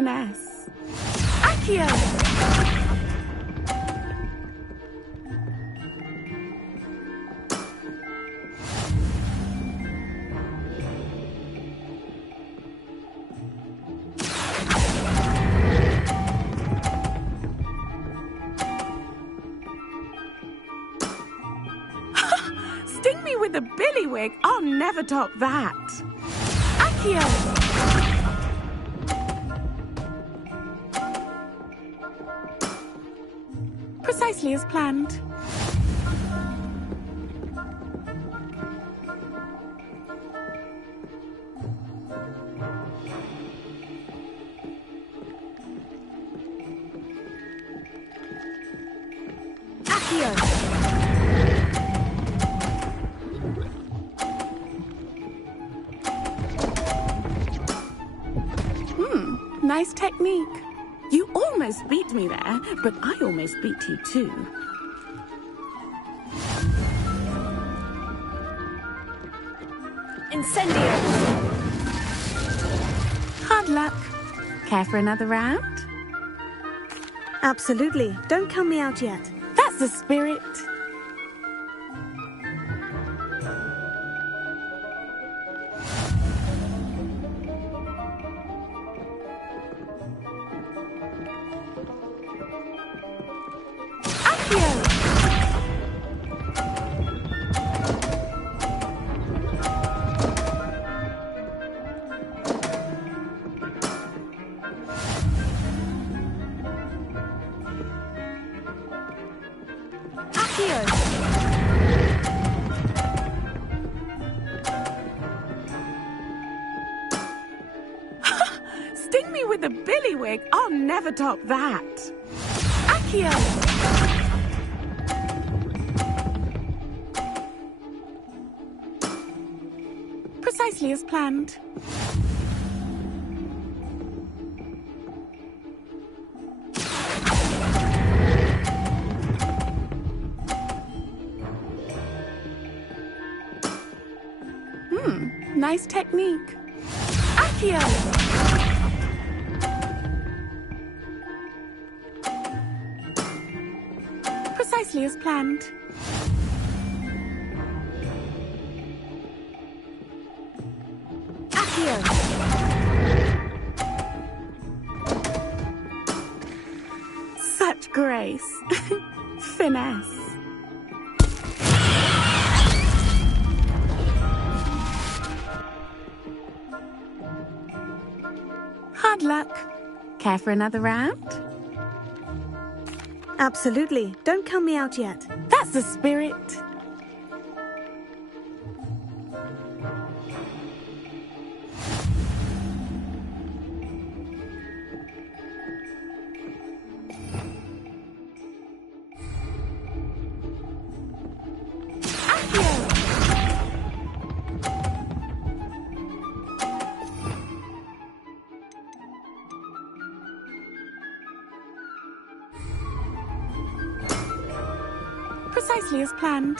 Finesse. Accio! Sting me with a billywig. I'll never top that. Accio! Precisely as planned. Accio! Nice technique. You almost beat me there, but I almost beat you too. Incendio! Hard luck. Care for another round? Absolutely. Don't count me out yet. That's the spirit. Sting me with a billywig. I'll never top that. Accio! Precisely as planned. Nice technique. Accio! Precisely as planned. Accio! Such grace. Finesse. Hard luck. Care for another round? Absolutely. Don't count me out yet. That's the spirit. Precisely as planned.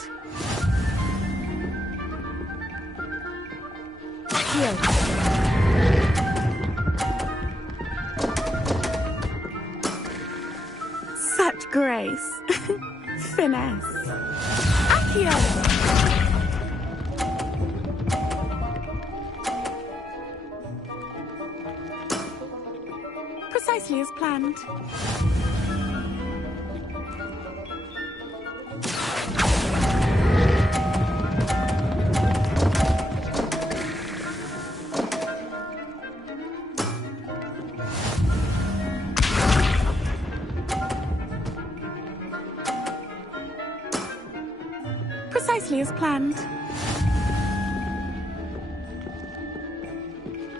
Accio! Such grace. Finesse. Accio! Precisely as planned. Precisely as planned.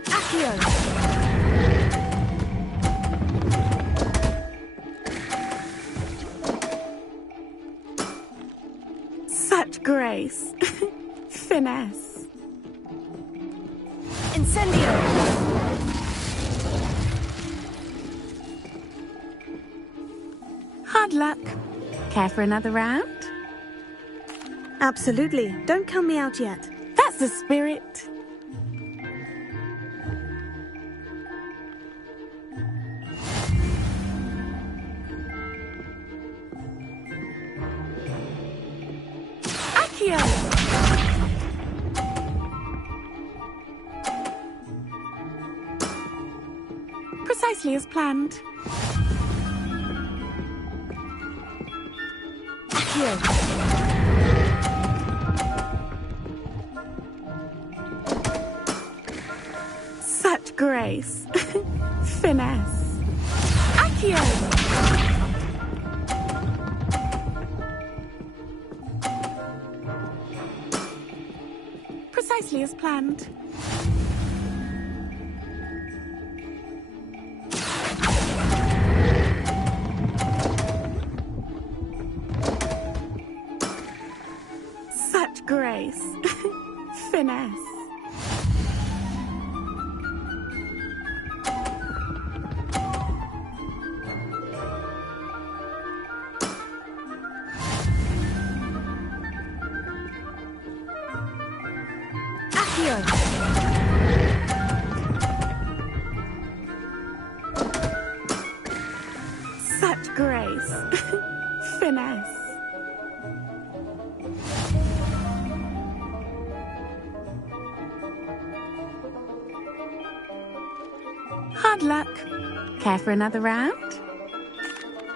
Accio! Such grace. Finesse. Incendio! Hard luck. Care for another round? Absolutely. Don't count me out yet. That's the spirit. Accio! Precisely as planned. Accio! Such grace. Finesse. Accio! Precisely as planned. Such grace. Finesse. Such grace. Finesse. Hard luck. Care for another round?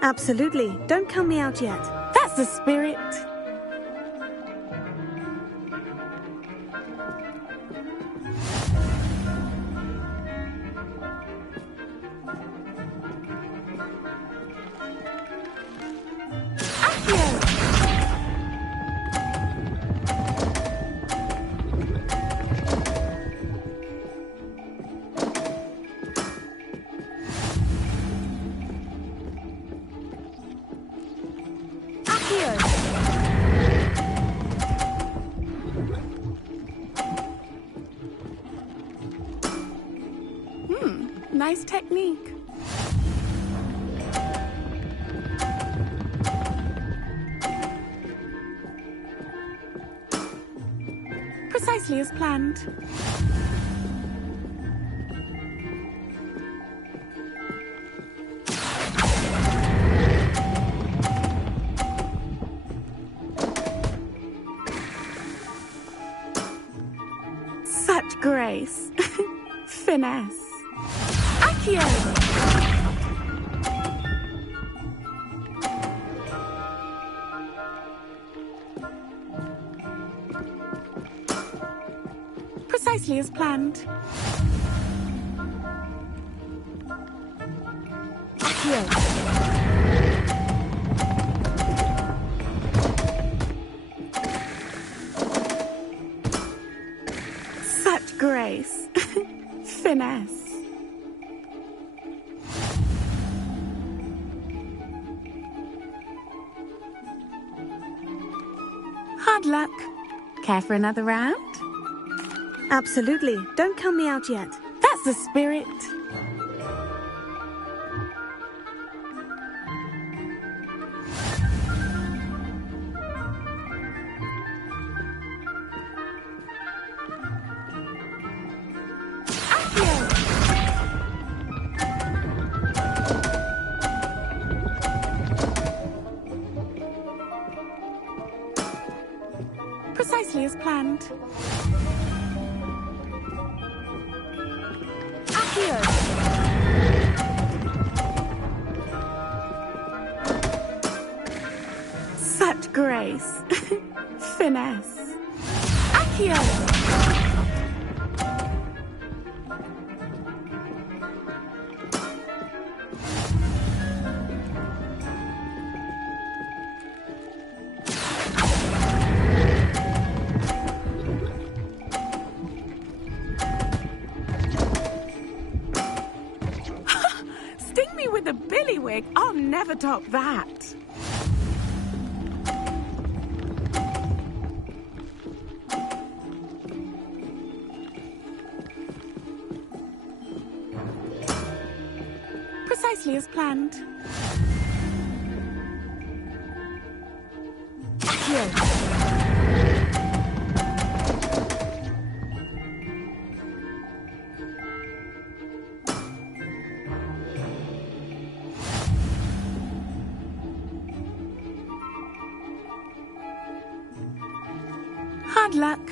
Absolutely. Don't count me out yet. That's the spirit. Nice technique. Precisely as planned. Such grace. Finesse. Accio! Precisely as planned. Accio! Such grace. Finesse. Hard luck. Care for another round? Absolutely. Don't count me out yet. That's the spirit. Precisely as planned. Accio! Such grace. Finesse. Accio! With a billywig, I'll never top that. Precisely as planned. Accio! Hard luck.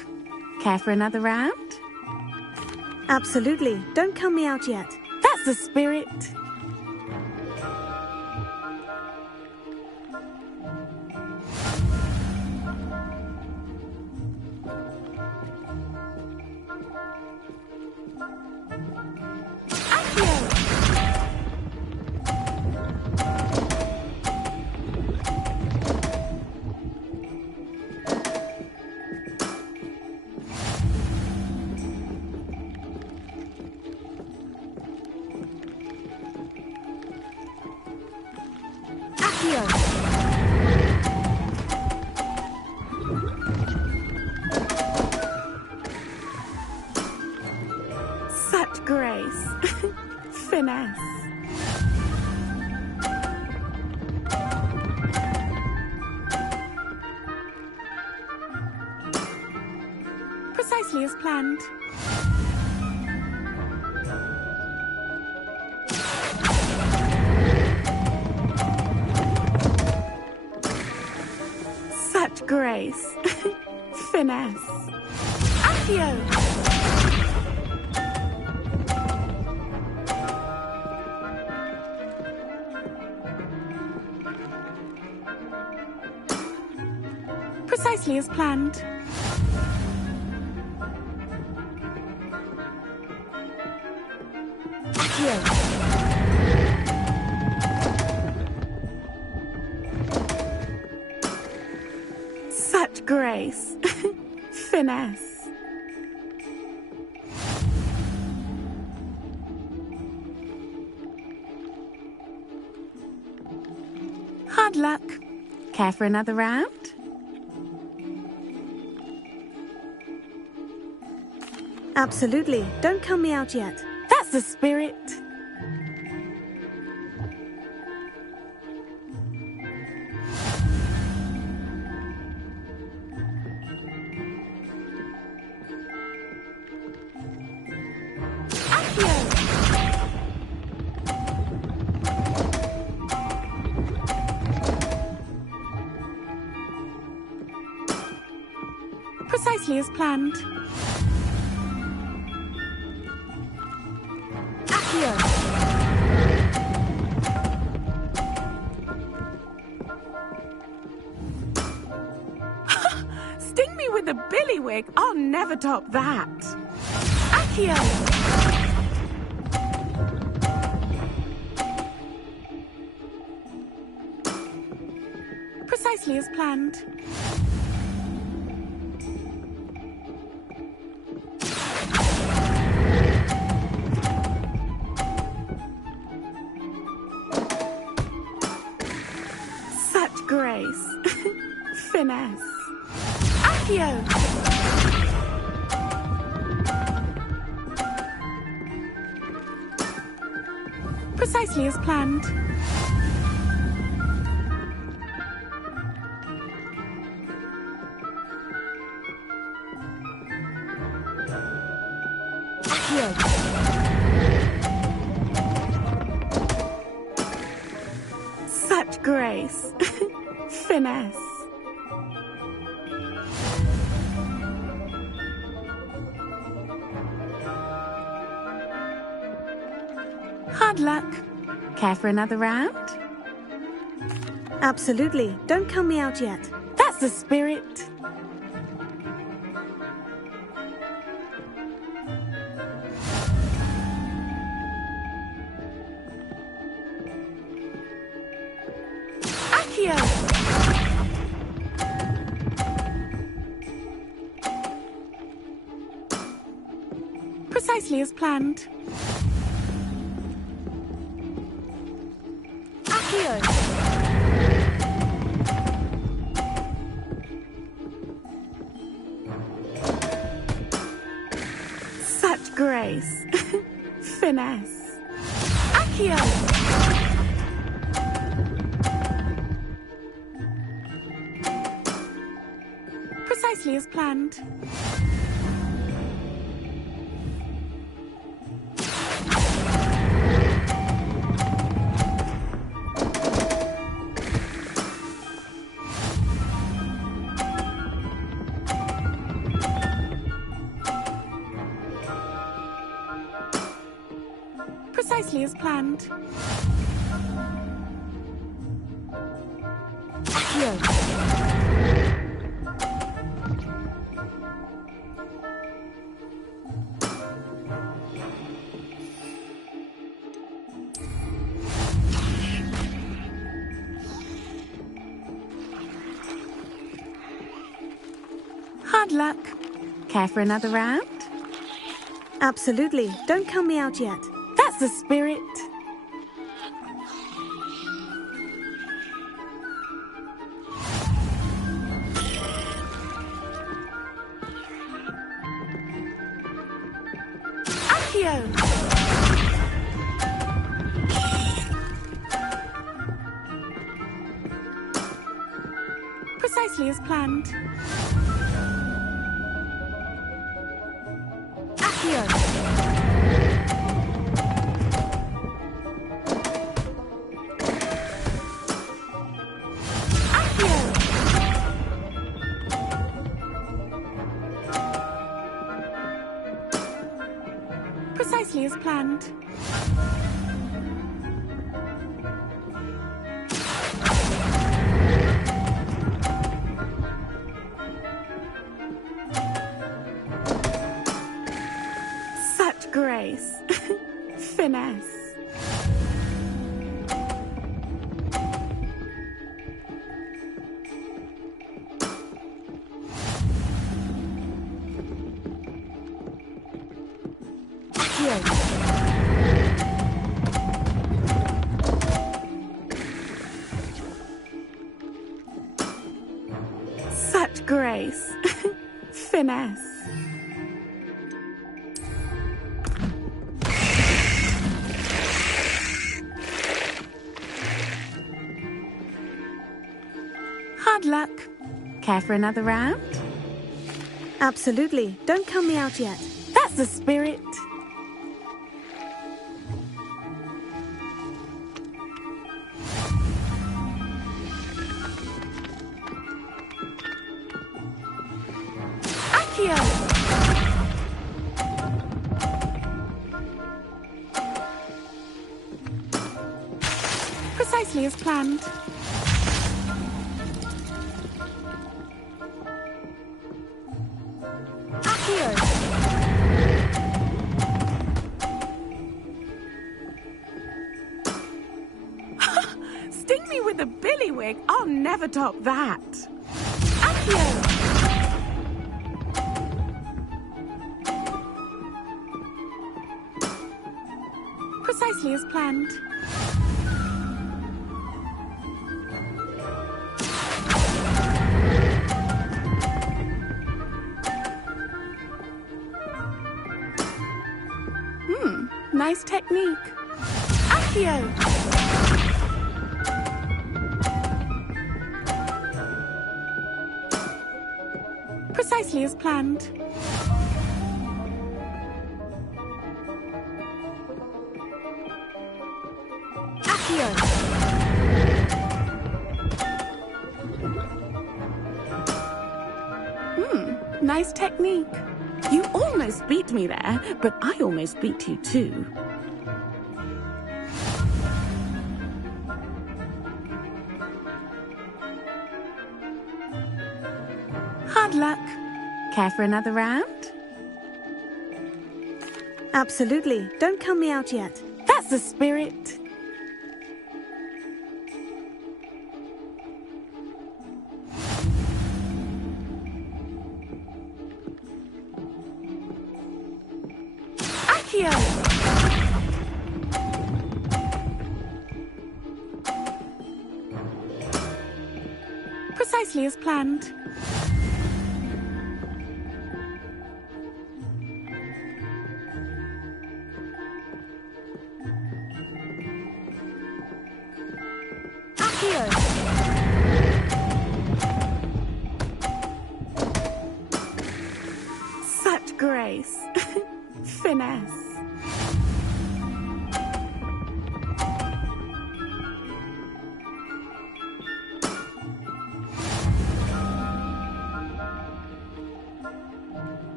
Care for another round? Absolutely. Don't count me out yet. That's the spirit. Such grace. Finesse. Precisely as planned. Such grace. Finesse. Accio. Precisely as planned. Accio. Such grace. Finesse. Hard luck. Care for another round? Absolutely. Don't count me out yet. That's the spirit. Precisely as planned. Accio. Sting me with a billywig. I'll never top that. Accio. Precisely as planned. Such grace. Finesse. Accio. Precisely as planned. Such grace. Finesse. Hard luck. Care for another round? Absolutely. Don't count me out yet. That's the spirit. Accio. Precisely as planned. Accio. Such grace. Finesse. Accio. Precisely as planned. planned. Accio. Hard luck. Care for another round? Absolutely. Don't count me out yet. That's the spirit. Accio. Precisely as planned. Accio. Accio. Precisely as planned. Such grace. Finesse. Accio. Such grace. Finesse. Hard luck. Care for another round? Absolutely. Don't count me out yet. That's the spirit. Accio. Precisely as planned. Accio. Sting me with a billywig. I'll never top that. Accio. Precisely as planned. Nice technique. Accio. Precisely as planned. Accio. Nice technique. You almost beat me there, but I almost beat you too. Hard luck. Care for another round? Absolutely. Don't count me out yet. That's the spirit. Accio. Precisely as planned. Accio. Such grace. Finesse.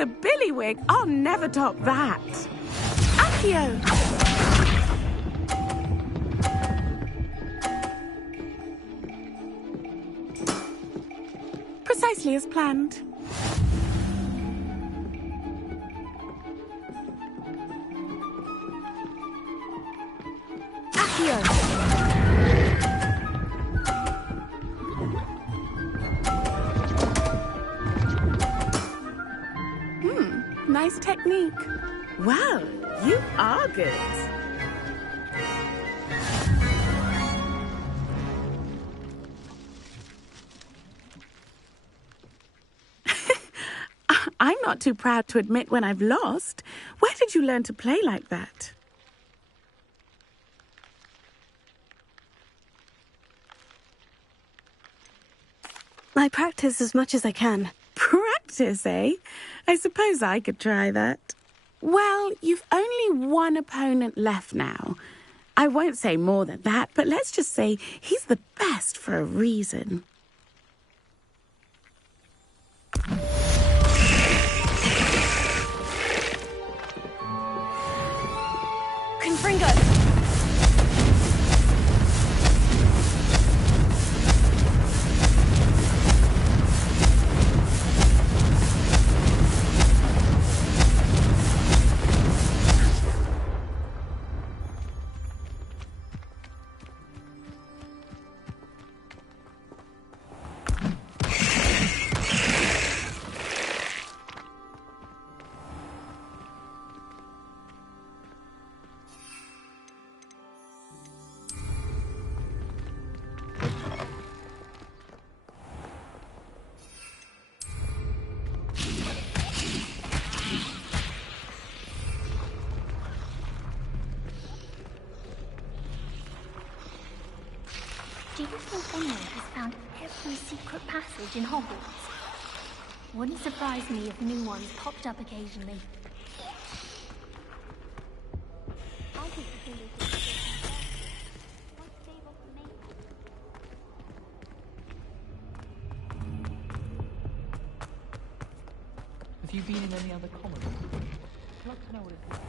with a billywig, I'll never top that. Accio! Precisely as planned. Accio! Nice technique. Well, you are good. I'm not too proud to admit when I've lost. Where did you learn to play like that? I practice as much as I can. Practice, eh? I suppose I could try that. Well, you've only one opponent left now. I won't say more than that, but let's just say he's the best for a reason. Confringo! Do you think anyone has found every secret passage in Hogwarts? Wouldn't surprise me if new ones popped up occasionally. Have you been in any other colonies? I'd like to know what it's like.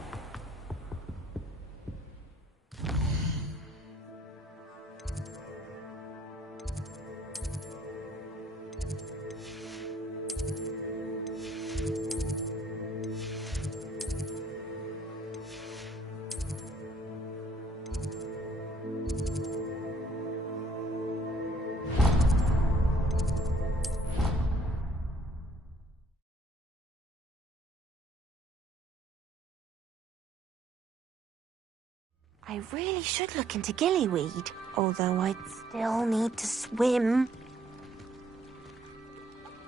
I really should look into gillyweed, although I'd still need to swim.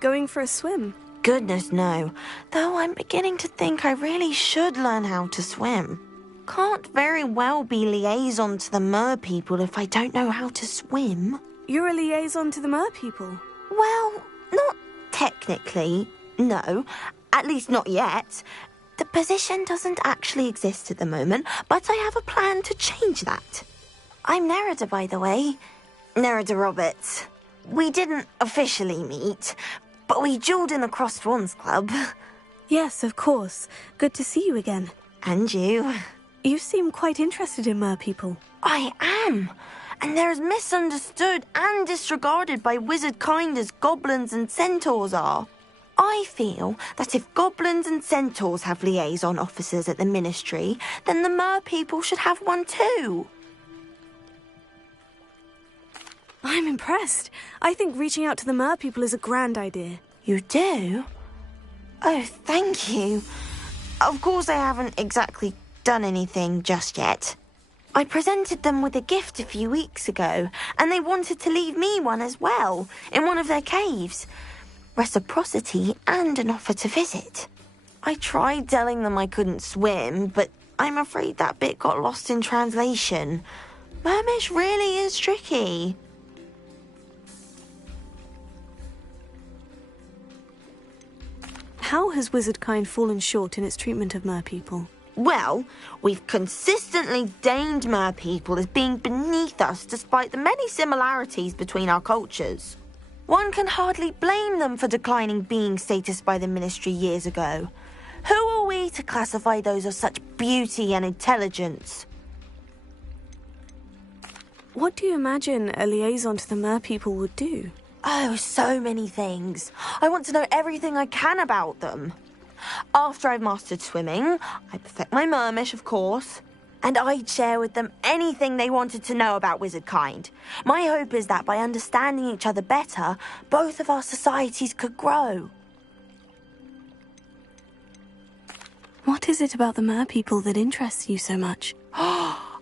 Going for a swim? Goodness, no. Though I'm beginning to think I really should learn how to swim. Can't very well be liaison to the mer people if I don't know how to swim. You're a liaison to the mer people? Well, not technically, no. At least not yet. The position doesn't actually exist at the moment, but I have a plan to change that. I'm Nerida, by the way. Nerida Roberts. We didn't officially meet, but we duelled in the Cross Swans Club. Yes, of course. Good to see you again. And you. You seem quite interested in mer people. I am. And they're as misunderstood and disregarded by wizard kind as goblins and centaurs are. I feel that if goblins and centaurs have liaison officers at the Ministry, then the mer people should have one too. I'm impressed. I think reaching out to the mer people is a grand idea. You do? Oh, thank you. Of course I haven't exactly done anything just yet. I presented them with a gift a few weeks ago, and they wanted to leave me one as well, in one of their caves. Reciprocity and an offer to visit. I tried telling them I couldn't swim, but I'm afraid that bit got lost in translation. Mermish really is tricky. How has wizardkind fallen short in its treatment of mer people? Well, we've consistently deemed mer people as being beneath us despite the many similarities between our cultures. One can hardly blame them for declining being status by the Ministry years ago. Who are we to classify those of such beauty and intelligence? What do you imagine a liaison to the merpeople would do? Oh, so many things. I want to know everything I can about them. After I've mastered swimming, I perfect my mermish, of course, and I'd share with them anything they wanted to know about wizard kind. My hope is that by understanding each other better, both of our societies could grow. What is it about the merpeople that interests you so much?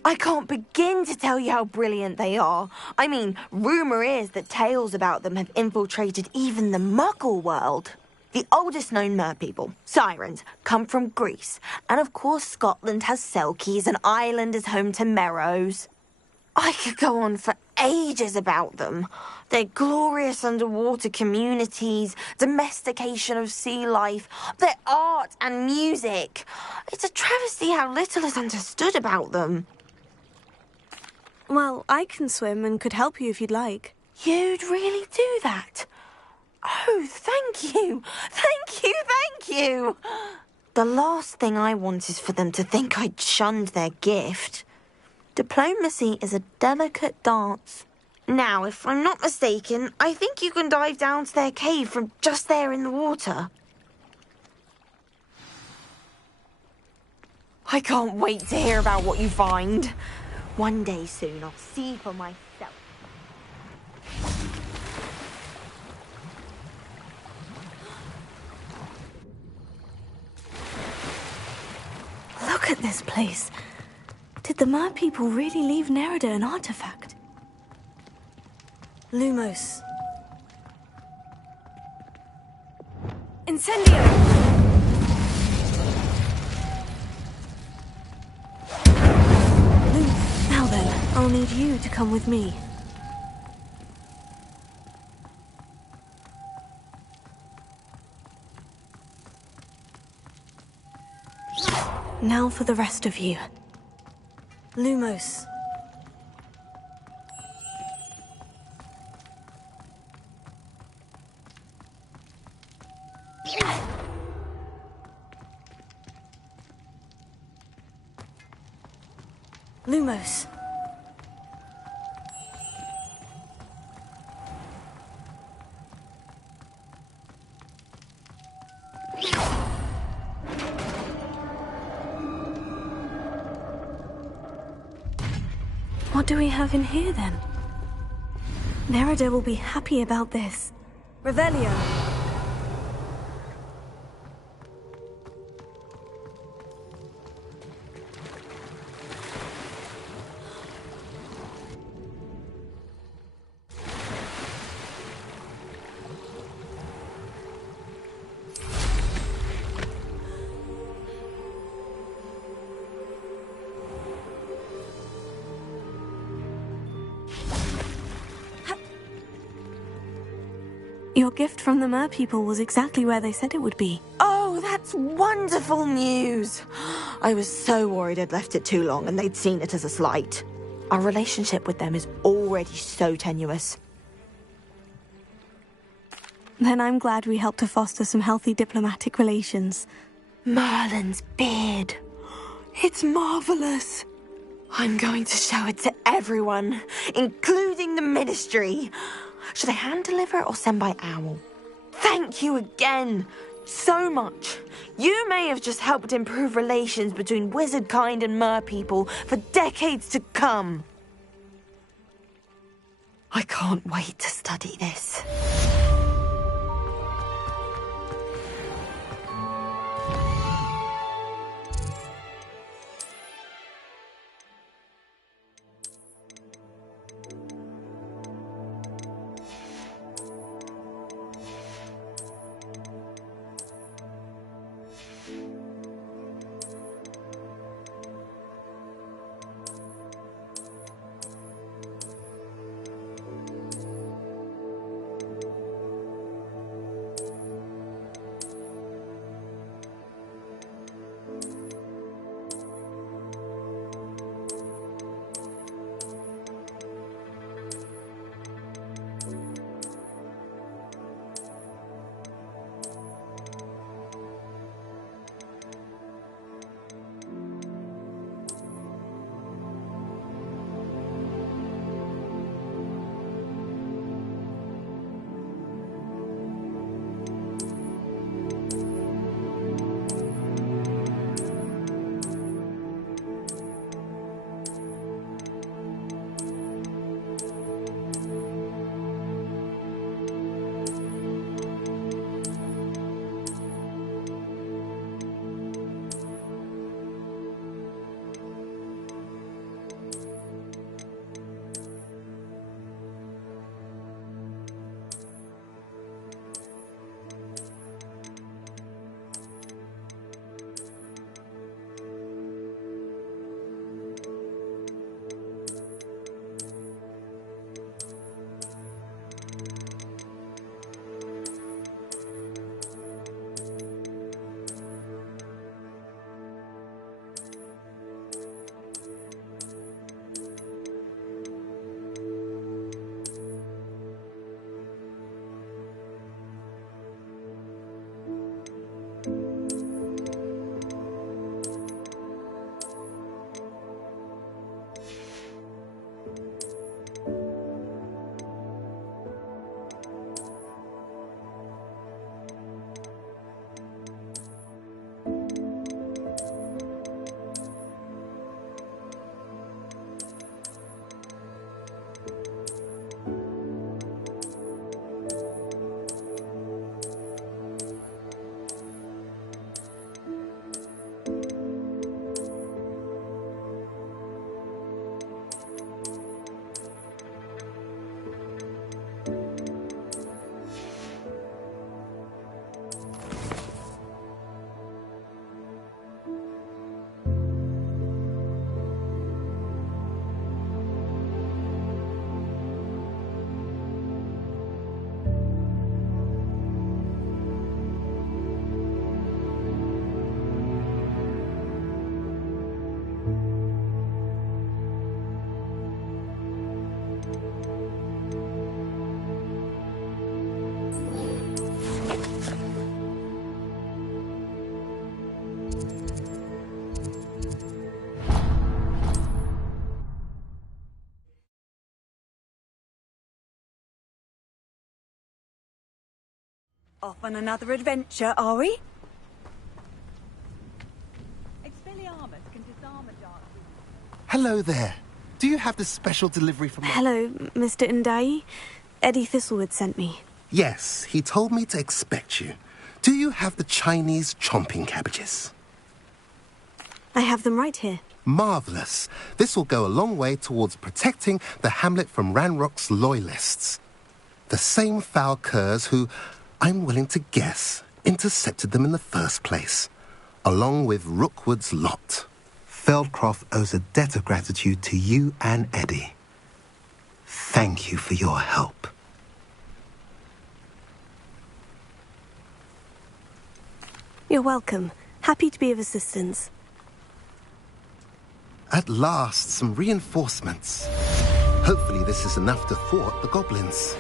I can't begin to tell you how brilliant they are. I mean, rumour is that tales about them have infiltrated even the Muggle world. The oldest known merpeople, sirens, come from Greece. And of course Scotland has Selkies and Ireland is home to Merrows. I could go on for ages about them. Their glorious underwater communities, domestication of sea life, their art and music. It's a travesty how little is understood about them. Well, I can swim and could help you if you'd like. You'd really do that? Oh, thank you! Thank you, thank you! The last thing I want is for them to think I'd shunned their gift. Diplomacy is a delicate dance. Now, if I'm not mistaken, I think you can dive down to their cave from just there in the water. I can't wait to hear about what you find. One day soon, I'll see for myself. Look at this place. Did the merpeople really leave Nerida an artifact? Lumos. Incendio! Now then, I'll need you to come with me. Now for the rest of you. Lumos. Lumos. What do we have in here, then? Nerida will be happy about this. Revelio. Your gift from the merpeople was exactly where they said it would be. Oh, that's wonderful news. I was so worried I'd left it too long and they'd seen it as a slight. Our relationship with them is already so tenuous. Then I'm glad we helped to foster some healthy diplomatic relations. Merlin's beard. It's marvellous. I'm going to show it to everyone, including the Ministry. Should I hand deliver it or send by owl? Thank you again so much. You may have just helped improve relations between wizard kind and merpeople for decades to come. I can't wait to study this. Off on another adventure, are we? Expelliarmus can disarm a dark beast. Hello there. Do you have the special delivery from... Hello, Mr. Ndai. Eddie Thistlewood sent me. Yes, he told me to expect you. Do you have the Chinese chomping cabbages? I have them right here. Marvellous. This will go a long way towards protecting the hamlet from Ranrock's loyalists. The same foul curs who, I'm willing to guess, intercepted them in the first place, along with Rookwood's lot. Feldcroft owes a debt of gratitude to you and Eddie. Thank you for your help. You're welcome. Happy to be of assistance. At last, some reinforcements. Hopefully this is enough to thwart the goblins.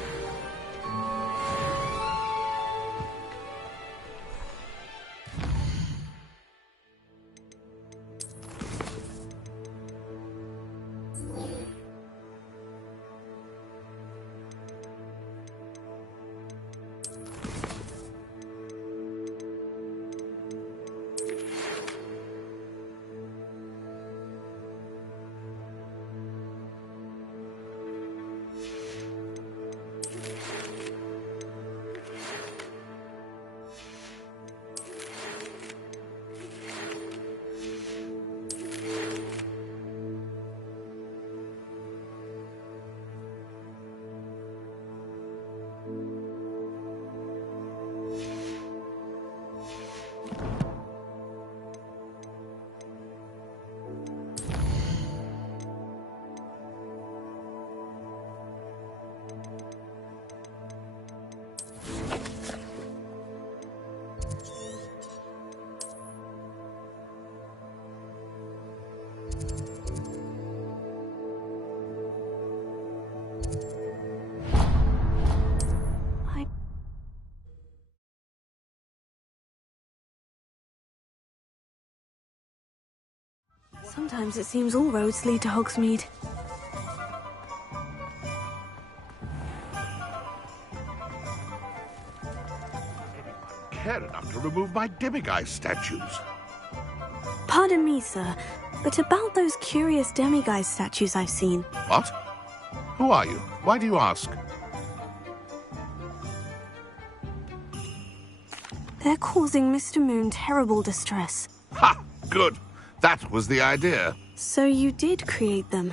Sometimes it seems all roads lead to Hogsmeade. Care enough to remove my demiguise statues. Pardon me, sir, but about those curious demiguise statues I've seen. What? Who are you? Why do you ask? They're causing Mr. Moon terrible distress. Ha! Good. That was the idea. So you did create them?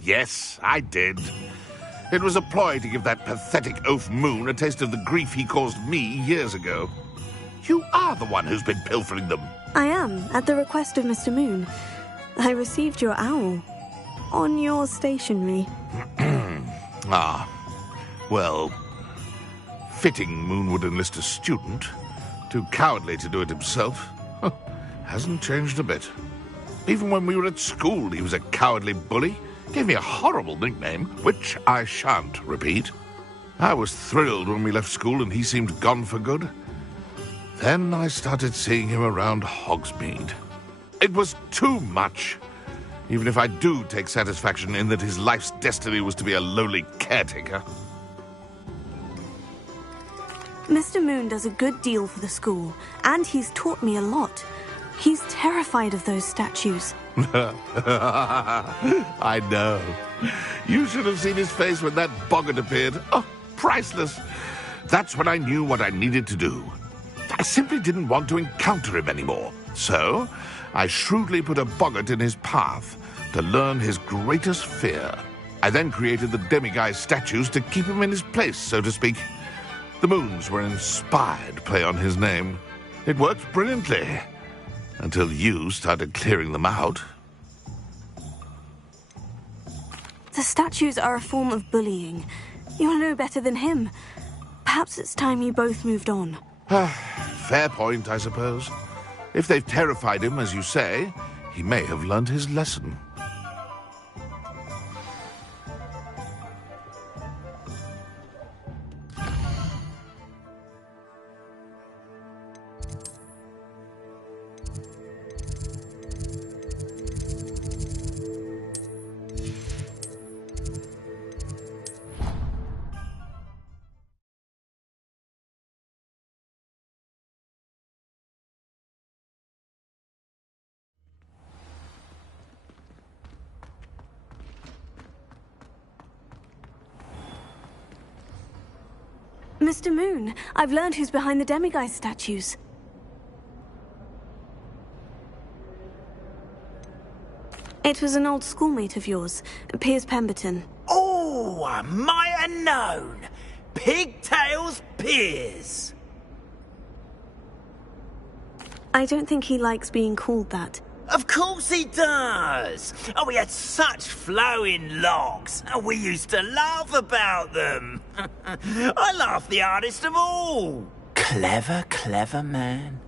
Yes, I did. It was a ploy to give that pathetic oaf Moon a taste of the grief he caused me years ago. You are the one who's been pilfering them. I am, at the request of Mr. Moon. I received your owl. On your stationery. Ah. Well, fitting Moon would enlist a student. Too cowardly to do it himself. Hasn't changed a bit. Even when we were at school, he was a cowardly bully. Gave me a horrible nickname, which I shan't repeat. I was thrilled when we left school and he seemed gone for good. Then I started seeing him around Hogsmeade. It was too much. Even if I do take satisfaction in that his life's destiny was to be a lowly caretaker. Mr. Moon does a good deal for the school, and he's taught me a lot. He's terrified of those statues. I know. You should have seen his face when that boggart appeared. Oh, priceless. That's when I knew what I needed to do. I simply didn't want to encounter him anymore. So, I shrewdly put a boggart in his path to learn his greatest fear. I then created the demiguise statues to keep him in his place, so to speak. The moons were an inspired play on his name. It worked brilliantly. Until you started clearing them out. The statues are a form of bullying. You're no better than him. Perhaps it's time you both moved on. Fair point, I suppose. If they've terrified him, as you say, he may have learned his lesson. Mr. Moon, I've learned who's behind the demiguise statues. It was an old schoolmate of yours, Piers Pemberton. Oh, I might have known. Pigtails Piers. I don't think he likes being called that. Of course he does. Oh, he had such flowing locks, and we used to laugh about them. I laughed the hardest of all. Clever, clever man.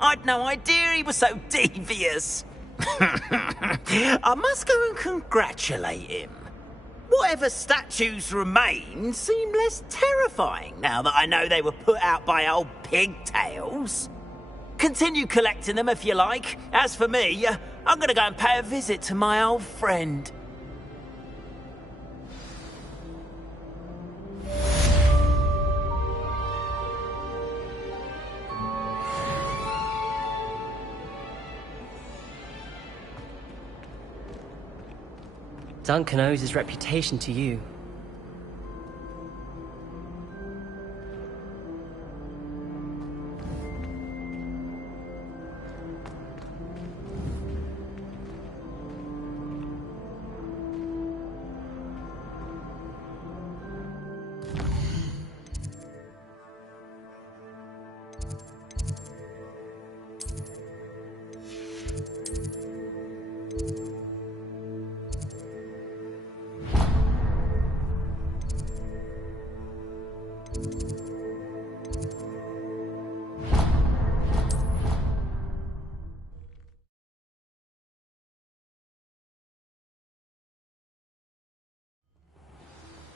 I'd no idea he was so devious. I must go and congratulate him. Whatever statues remain seem less terrifying now that I know they were put out by old pigtails. Continue collecting them if you like. As for me, I'm gonna go and pay a visit to my old friend. Duncan owes his reputation to you.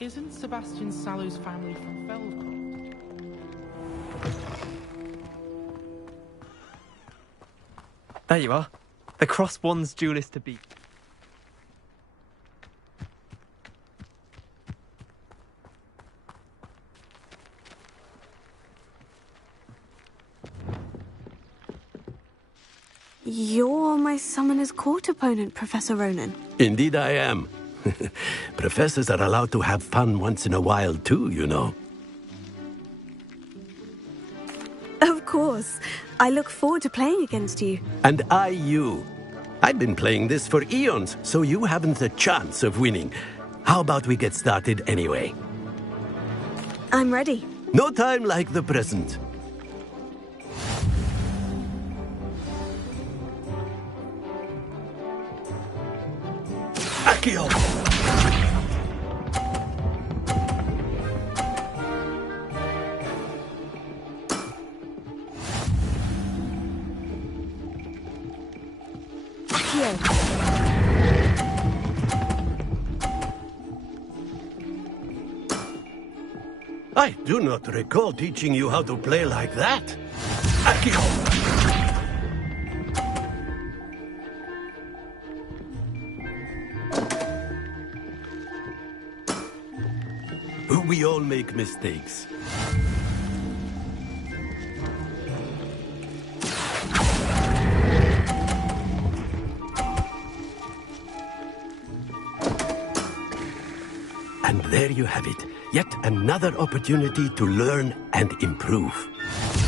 Isn't Sebastian Sallow's family from Feldcroft? There you are. The Crosswands duelist to beat. You're my Summoner's Court opponent, Professor Ronan. Indeed I am. Professors are allowed to have fun once in a while too, you know. Of course. I look forward to playing against you. And I you. I've been playing this for eons, so you haven't a chance of winning. How about we get started anyway? I'm ready. No time like the present. Accio! I do not recall teaching you how to play like that. Accio! We all make mistakes. And there you have it. Yet another opportunity to learn and improve.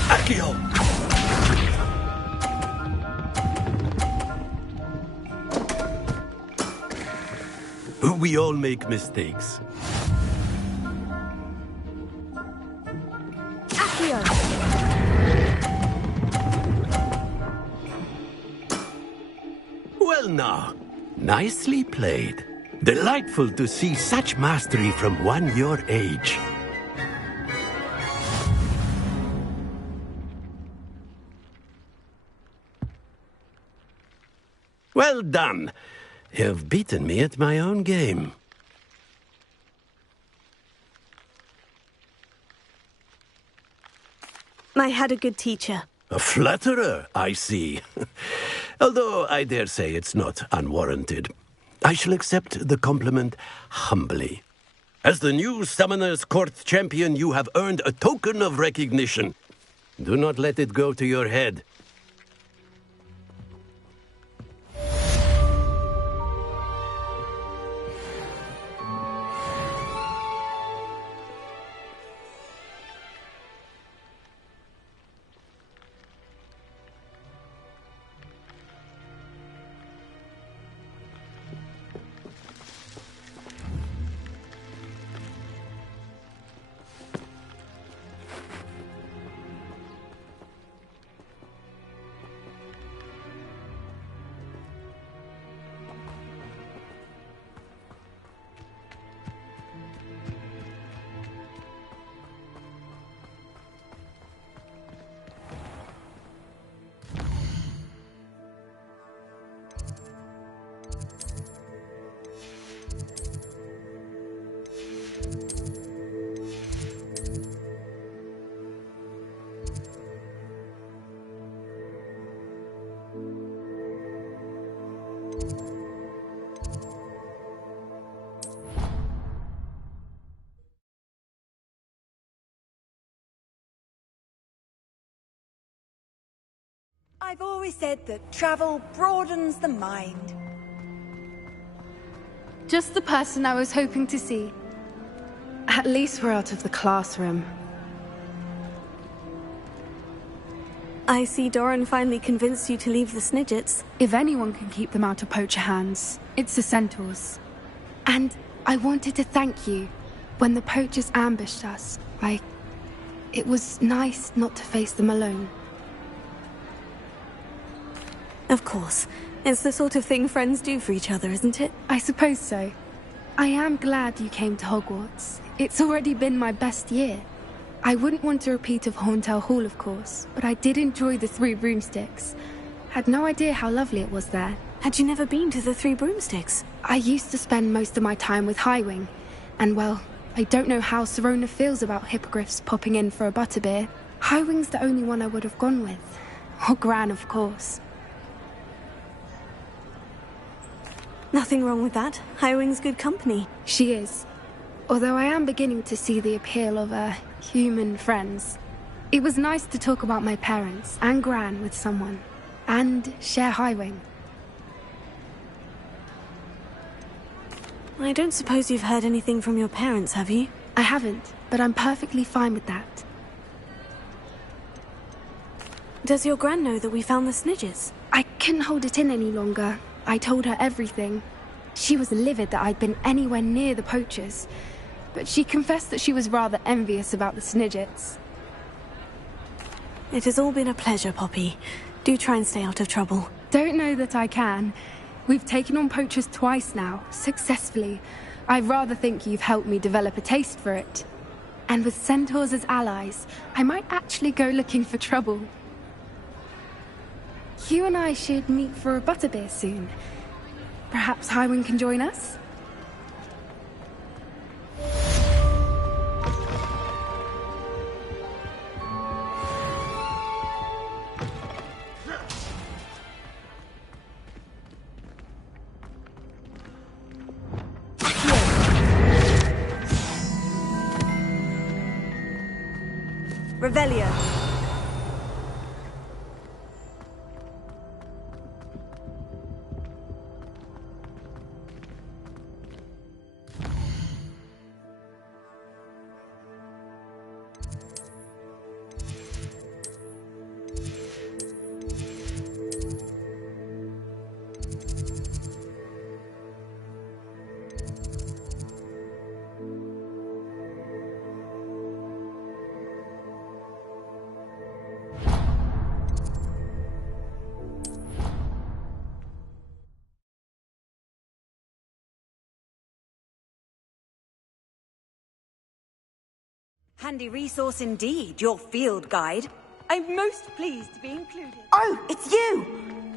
Accio! We all make mistakes. Well now, nicely played. Delightful to see such mastery from one your age. Well done. You've beaten me at my own game. I had a good teacher. A flatterer, I see. Although I dare say it's not unwarranted. I shall accept the compliment humbly. As the new Summoner's Court champion, you have earned a token of recognition. Do not let it go to your head. I've always said that travel broadens the mind. Just the person I was hoping to see. At least we're out of the classroom. I see Doran finally convinced you to leave the Snidgets. If anyone can keep them out of poacher hands, it's the Centaurs. And I wanted to thank you. When the poachers ambushed us, it was nice not to face them alone. Of course. It's the sort of thing friends do for each other, isn't it? I suppose so. I am glad you came to Hogwarts. It's already been my best year. I wouldn't want a repeat of Horntail Hall, of course, but I did enjoy the Three Broomsticks. Had no idea how lovely it was there. Had you never been to the Three Broomsticks? I used to spend most of my time with Highwing, and well, I don't know how Serona feels about hippogriffs popping in for a butterbeer. Highwing's the only one I would have gone with. Or Gran, of course. Nothing wrong with that. Highwing's good company. She is. Although I am beginning to see the appeal of human friends. It was nice to talk about my parents and Gran with someone. And share Highwing. I don't suppose you've heard anything from your parents, have you? I haven't, but I'm perfectly fine with that. Does your Gran know that we found the Snidgets? I couldn't hold it in any longer. I told her everything. She was livid that I'd been anywhere near the poachers, but she confessed that she was rather envious about the Snidgets. It has all been a pleasure, Poppy. Do try and stay out of trouble. Don't know that I can. We've taken on poachers twice now, successfully. I rather think you've helped me develop a taste for it. And with centaurs as allies, I might actually go looking for trouble. You and I should meet for a butterbeer soon. Perhaps Highwing can join us? Revelio. Handy resource indeed, your field guide. I'm most pleased to be included. Oh, it's you!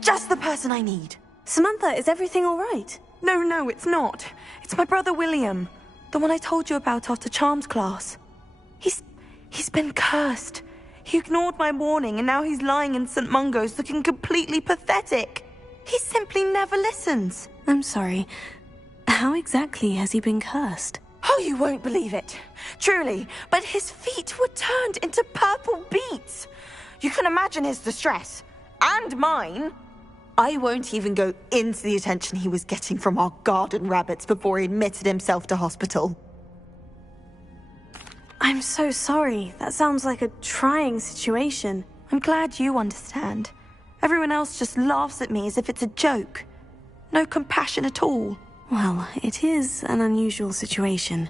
Just the person I need. Samantha, is everything all right? No, it's not. It's my brother William. The one I told you about after Charms class. He's been cursed. He ignored my warning and now he's lying in St. Mungo's looking completely pathetic. He simply never listens. I'm sorry. How exactly has he been cursed? Oh, you won't believe it. Truly, but his feet were turned into purple beets. You can imagine his distress. And mine. I won't even go into the attention he was getting from our garden rabbits before he admitted himself to hospital. I'm so sorry. That sounds like a trying situation. I'm glad you understand. Everyone else just laughs at me as if it's a joke. No compassion at all. Well, it is an unusual situation.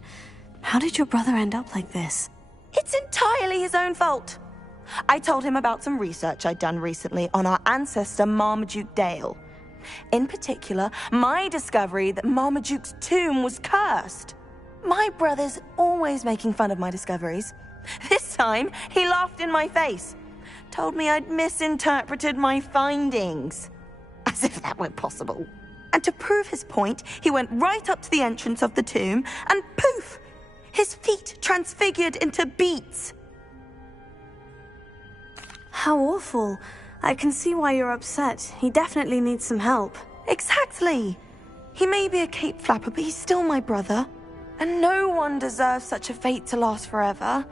How did your brother end up like this? It's entirely his own fault. I told him about some research I'd done recently on our ancestor Marmaduke Dale. In particular, my discovery that Marmaduke's tomb was cursed. My brother's always making fun of my discoveries. This time, he laughed in my face. Told me I'd misinterpreted my findings. As if that were possible. And to prove his point, he went right up to the entrance of the tomb and poof! His feet transfigured into beets. How awful. I can see why you're upset. He definitely needs some help. Exactly. He may be a cape flapper, but he's still my brother. And no one deserves such a fate to last forever,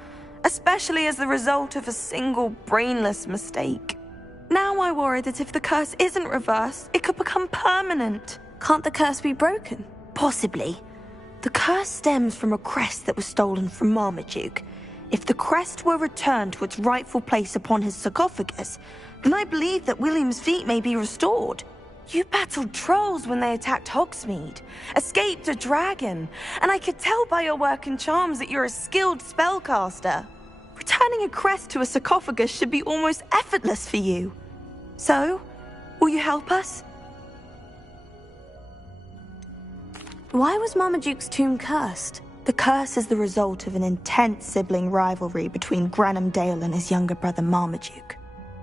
especially as the result of a single brainless mistake. Now I worry that if the curse isn't reversed, it could become permanent. Can't the curse be broken? Possibly. The curse stems from a crest that was stolen from Marmaduke. If the crest were returned to its rightful place upon his sarcophagus, then I believe that William's feet may be restored. You battled trolls when they attacked Hogsmeade, escaped a dragon, and I could tell by your work and charms that you're a skilled spellcaster. Returning a crest to a sarcophagus should be almost effortless for you. So, will you help us? Why was Marmaduke's tomb cursed? The curse is the result of an intense sibling rivalry between Granham Dale and his younger brother Marmaduke.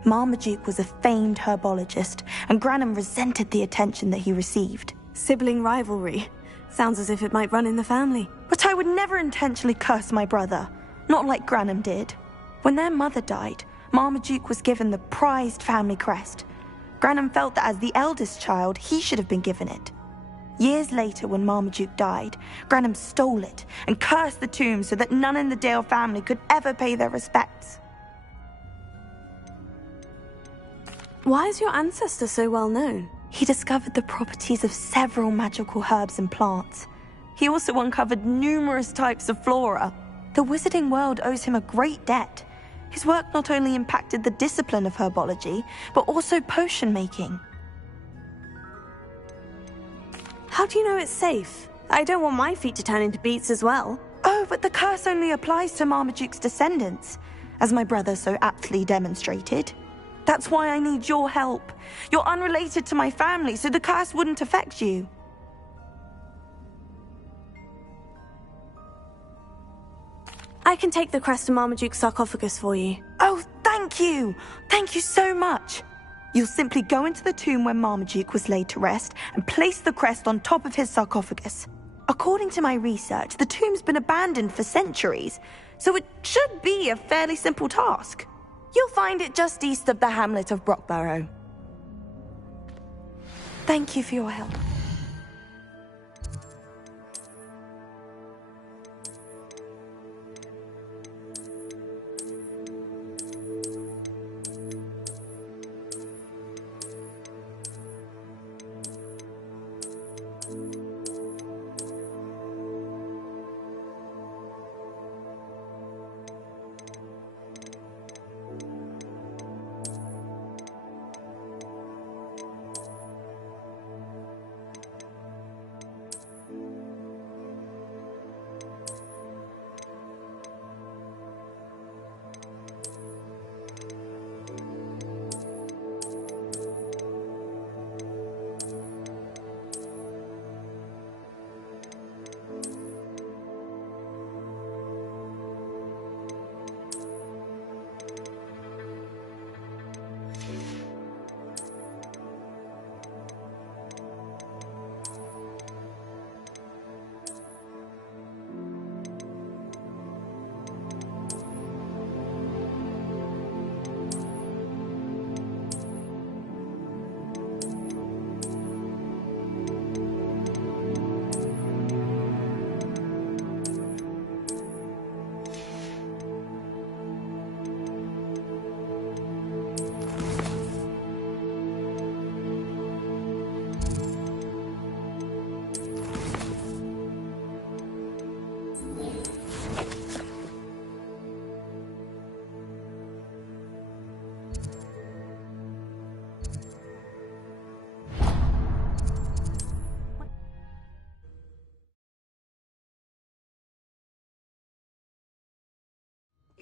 Marmaduke was a famed herbologist, and Granham resented the attention that he received. Sibling rivalry. Sounds as if it might run in the family. But I would never intentionally curse my brother, not like Granham did. When their mother died, Marmaduke was given the prized family crest. Granham felt that as the eldest child, he should have been given it. Years later, when Marmaduke died, Granham stole it and cursed the tomb so that none in the Dale family could ever pay their respects. Why is your ancestor so well known? He discovered the properties of several magical herbs and plants. He also uncovered numerous types of flora. The wizarding world owes him a great debt. His work not only impacted the discipline of herbology, but also potion making. How do you know it's safe? I don't want my feet to turn into beets as well. Oh, but the curse only applies to Marmaduke's descendants, as my brother so aptly demonstrated. That's why I need your help. You're unrelated to my family, so the curse wouldn't affect you. I can take the crest to Marmaduke's sarcophagus for you. Oh, thank you! Thank you so much! You'll simply go into the tomb where Marmaduke was laid to rest and place the crest on top of his sarcophagus. According to my research, the tomb's been abandoned for centuries, so it should be a fairly simple task. You'll find it just east of the hamlet of Brockborough. Thank you for your help.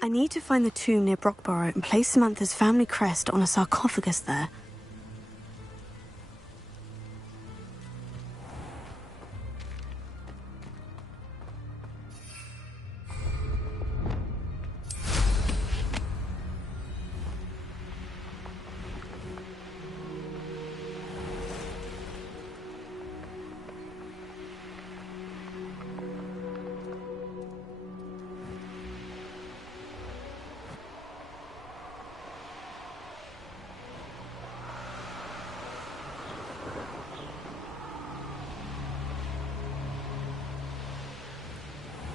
I need to find the tomb near Brockborough and place Samantha's family crest on a sarcophagus there.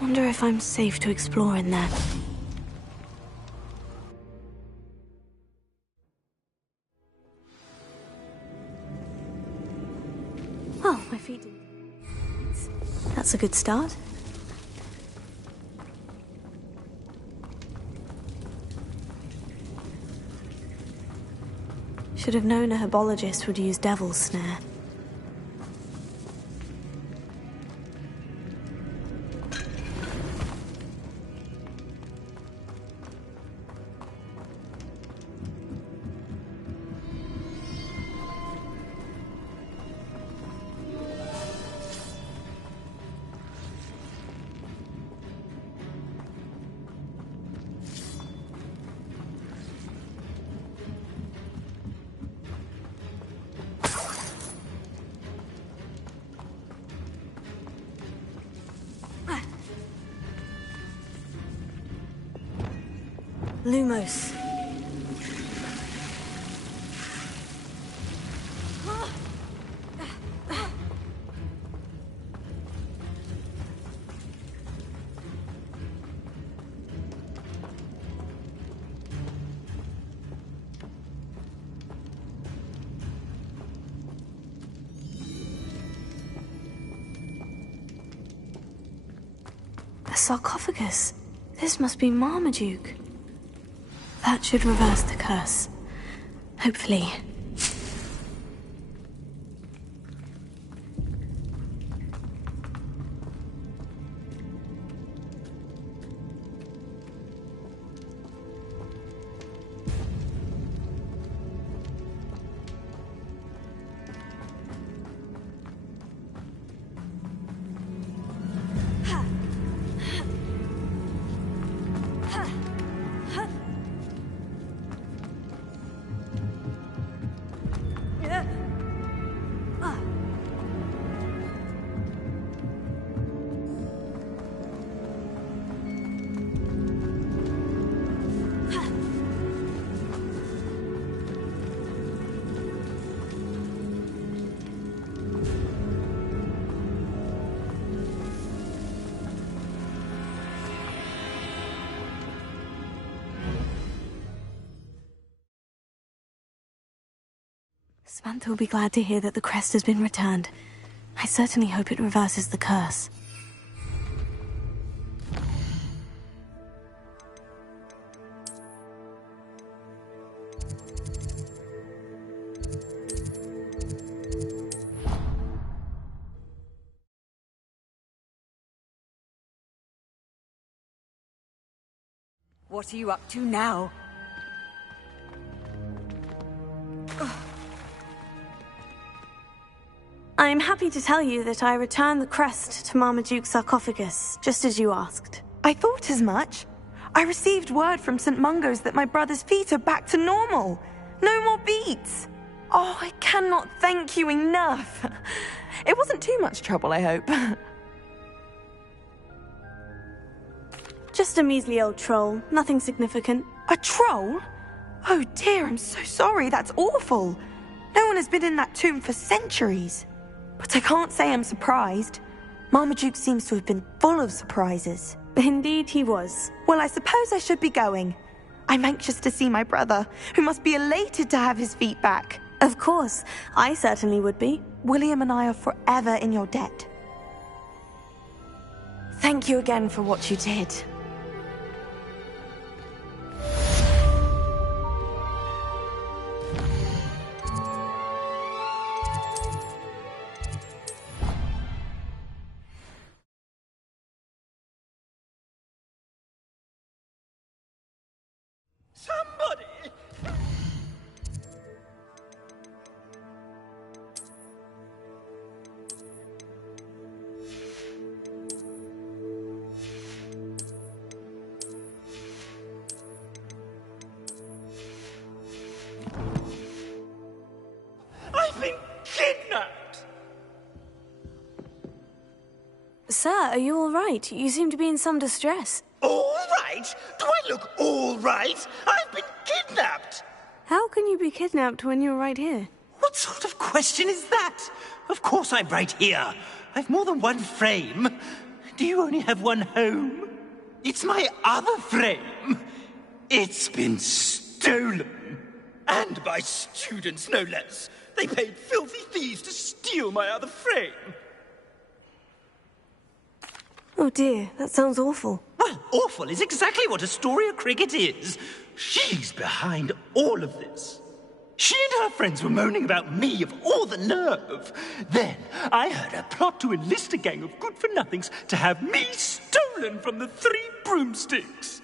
Wonder if I'm safe to explore in there. Well, my feet didn't. That's a good start. Should have known a herbologist would use Devil's Snare. Lumos. A sarcophagus. This must be Marmaduke. That should reverse the curse. Hopefully. Samantha will be glad to hear that the crest has been returned. I certainly hope it reverses the curse. What are you up to now? I'm happy to tell you that I returned the crest to Marmaduke's sarcophagus, just as you asked. I thought as much. I received word from St. Mungo's that my brother's feet are back to normal. No more beats. Oh, I cannot thank you enough. It wasn't too much trouble, I hope. Just a measly old troll, nothing significant. A troll? Oh dear, I'm so sorry, that's awful. No one has been in that tomb for centuries. But I can't say I'm surprised. Marmaduke seems to have been full of surprises. Indeed he was. Well, I suppose I should be going. I'm anxious to see my brother, who must be elated to have his feet back. Of course, I certainly would be. William and I are forever in your debt. Thank you again for what you did. Somebody! I've been kidnapped! Sir, are you all right? You seem to be in some distress. All right? Do I look all right? I've been kidnapped! How can you be kidnapped when you're right here? What sort of question is that? Of course I'm right here. I've more than one frame. Do you only have one home? It's my other frame. It's been stolen. And by students, no less. They paid filthy thieves to steal my other frame. Oh dear, that sounds awful. Well, awful is exactly what Astoria Cricket is. She's behind all of this. She and her friends were moaning about me of all the nerve. Then I heard her plot to enlist a gang of good-for-nothings to have me stolen from the 3 broomsticks.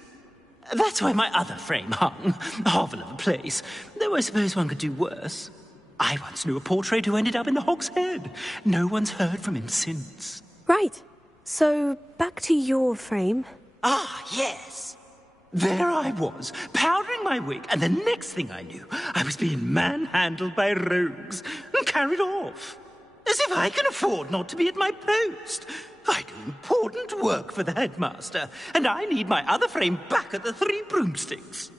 That's why my other frame hung. A hovel of a place. Though I suppose one could do worse. I once knew a portrait who ended up in the Hog's Head. No one's heard from him since. Right. So, back to your frame. Ah, yes. There I was, powdering my wig, and the next thing I knew, I was being manhandled by rogues and carried off. As if I can afford not to be at my post. I do important work for the headmaster, and I need my other frame back at the 3 broomsticks.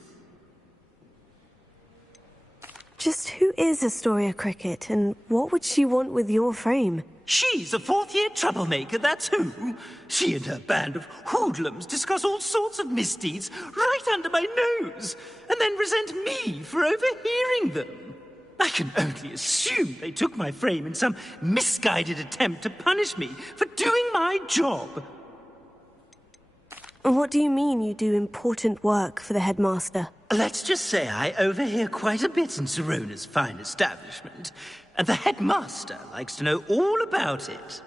Just who is Astoria Cricket, and what would she want with your frame? She's a 4th-year troublemaker, that's who. She and her band of hoodlums discuss all sorts of misdeeds right under my nose, and then resent me for overhearing them. I can only assume they took my frame in some misguided attempt to punish me for doing my job. What do you mean you do important work for the headmaster? Let's just say I overhear quite a bit in Serona's fine establishment, and the headmaster likes to know all about it.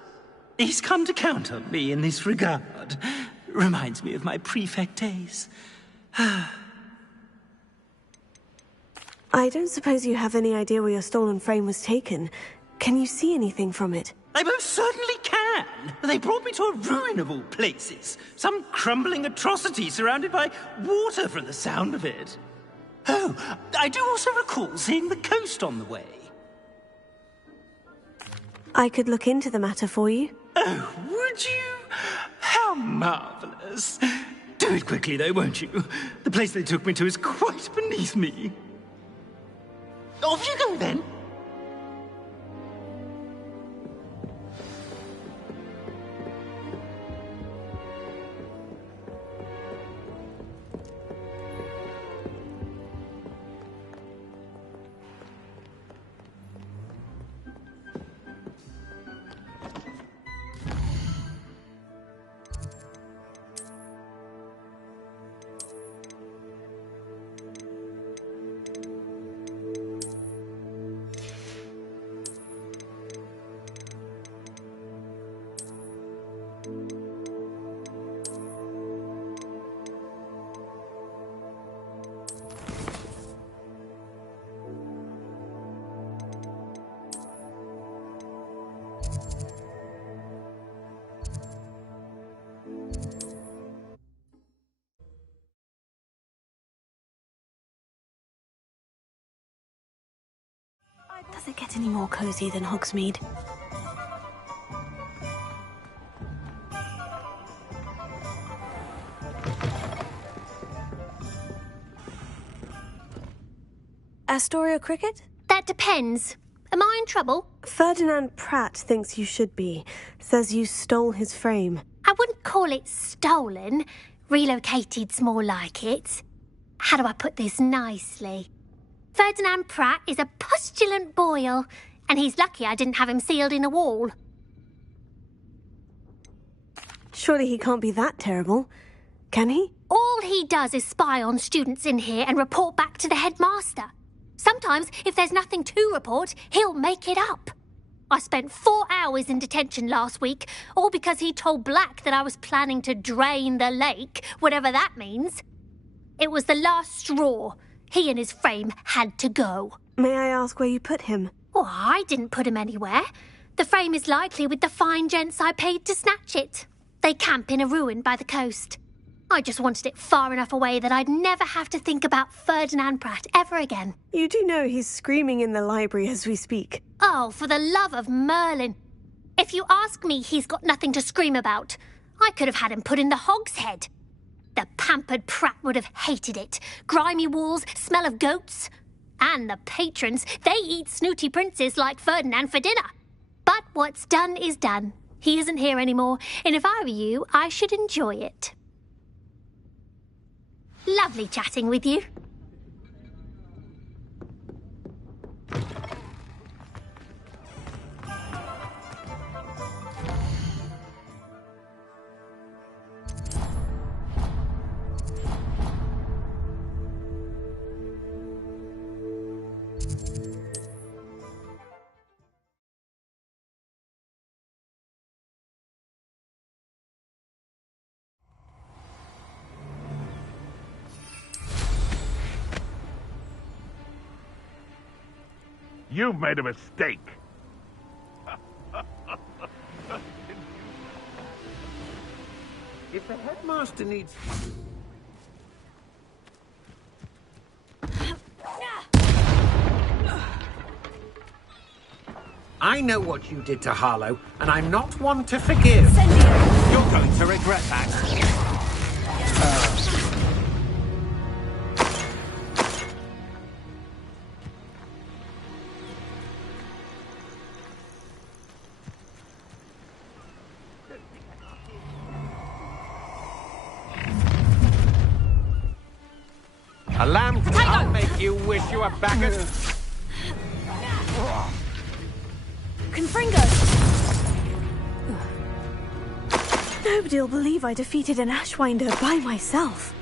He's come to count on me in this regard. Reminds me of my prefect days. I don't suppose you have any idea where your stolen frame was taken. Can you see anything from it? I most certainly can. They brought me to a ruin of all places. Some crumbling atrocity surrounded by water from the sound of it. Oh, I do also recall seeing the coast on the way. I could look into the matter for you. Oh, would you? How marvelous. Do it quickly, though, won't you? The place they took me to is quite beneath me. Off you go, then. Does it get any more cozy than Hogsmeade? Astoria Cricket? That depends. Am I in trouble? Ferdinand Pratt thinks you should be. Says you stole his frame. I wouldn't call it stolen. Relocated's more like it. How do I put this nicely? Ferdinand Pratt is a postulant boil, and he's lucky I didn't have him sealed in a wall. Surely he can't be that terrible, can he? All he does is spy on students in here and report back to the headmaster. Sometimes, if there's nothing to report, he'll make it up. I spent 4 hours in detention last week, all because he told Black that I was planning to drain the lake, whatever that means. It was the last straw. He and his frame had to go. May I ask where you put him? Oh, I didn't put him anywhere. The frame is likely with the fine gents I paid to snatch it. They camp in a ruin by the coast. I just wanted it far enough away that I'd never have to think about Ferdinand Pratt ever again. You do know he's screaming in the library as we speak. Oh, for the love of Merlin. If you ask me, he's got nothing to scream about. I could have had him put in the Hog's Head. The pampered Pratt would have hated it. Grimy walls, smell of goats. And the patrons, they eat snooty princes like Ferdinand for dinner. But what's done is done. He isn't here anymore, and if I were you, I should enjoy it. Lovely chatting with you. You've made a mistake. If the headmaster needs... I know what you did to Harlow, and I'm not one to forgive. You're going to regret that. A lamb can't make you wish you were back at... Confringo! Nobody'll believe I defeated an Ashwinder by myself.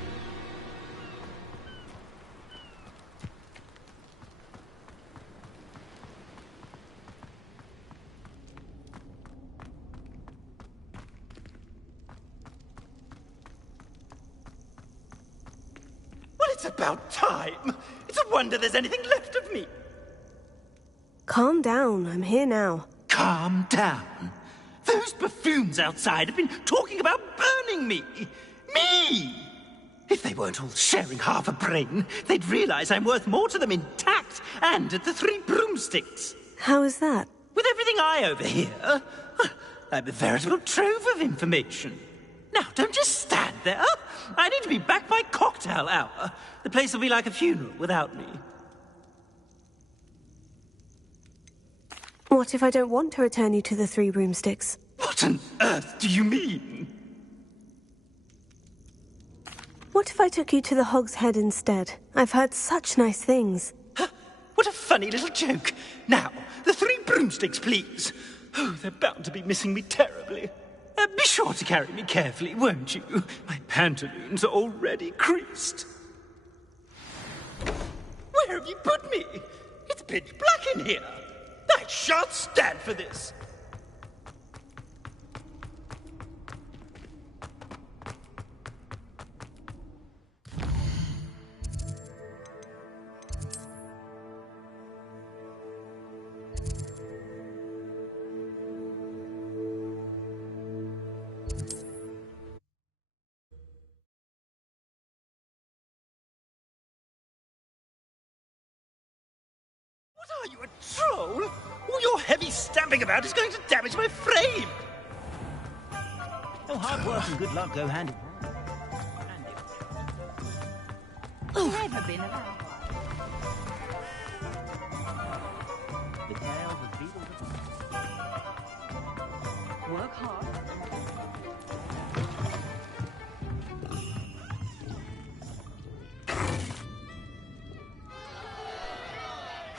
Well, it's about time. It's a wonder there's anything left of me. Calm down, I'm here now. Calm down. Those buffoons outside have been talking about burning me. Me! If they weren't all sharing half a brain, they'd realize I'm worth more to them intact and at the Three Broomsticks. How is that? With everything I overhear, I'm a veritable trove of information. Now, don't just stand there. I need to be back by cocktail hour. The place will be like a funeral without me. What if I don't want to return you to the Three Broomsticks? What on earth do you mean? What if I took you to the Hog's Head instead? I've heard such nice things. What a funny little joke. Now, the Three Broomsticks, please. Oh, they're bound to be missing me terribly. Be sure to carry me carefully, won't you? My pantaloons are already creased. Where have you put me? It's pitch black in here. I shan't stand for this. What are you, a troll? All your heavy stamping about is going to damage my frame! Oh, hard work and good luck go hand in hand. Never been around. The tales of people... Work hard.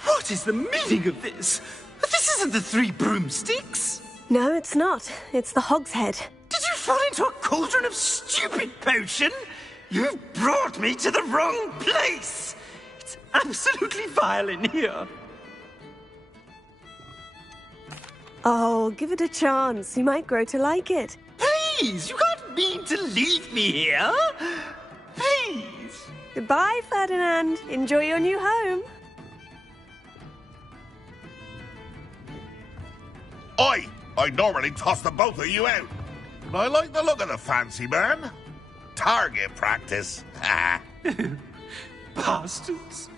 What is the meaning of this? This isn't the Three Broomsticks! No, it's not. It's the Hog's Head. Did you fall into a cauldron of stupid potion? You've brought me to the wrong place! It's absolutely vile in here. Oh, give it a chance. You might grow to like it. Please, you can't mean to leave me here. Please. Goodbye, Ferdinand. Enjoy your new home. I'd normally toss the both of you out. But I like the look of the fancy man. Target practice. Bastards.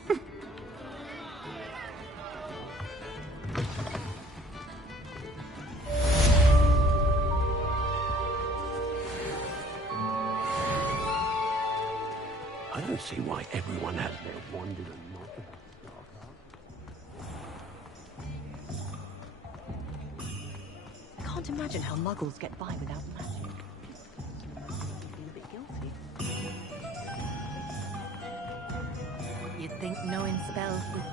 I don't see why everyone has their wondered and not. Can't imagine how muggles get by without magic. Feel a bit guilty. You'd think knowing spells was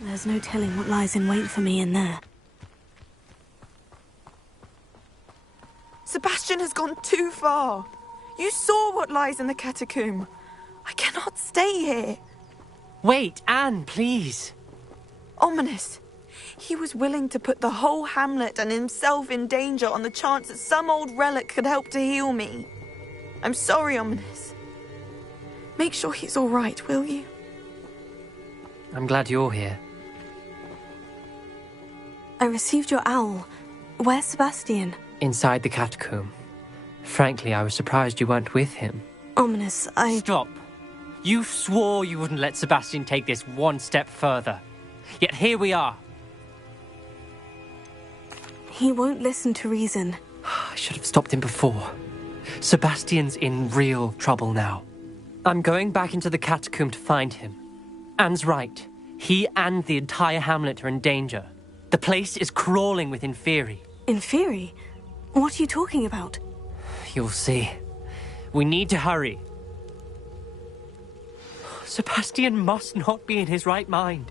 There's no telling what lies in wait for me in there. Sebastian has gone too far. You saw what lies in the catacomb. I cannot stay here. Wait, Anne, please. Ominous. He was willing to put the whole hamlet and himself in danger on the chance that some old relic could help to heal me. I'm sorry, Ominous. Make sure he's all right, will you? I'm glad you're here. I received your owl. Where's Sebastian? Inside the catacomb. Frankly, I was surprised you weren't with him. Ominous, Stop. You swore you wouldn't let Sebastian take this one step further. Yet here we are. He won't listen to reason. I should have stopped him before. Sebastian's in real trouble now. I'm going back into the catacomb to find him. Anne's right. He and the entire hamlet are in danger. The place is crawling with Inferi. Inferi? What are you talking about? You'll see. We need to hurry. Sebastian must not be in his right mind.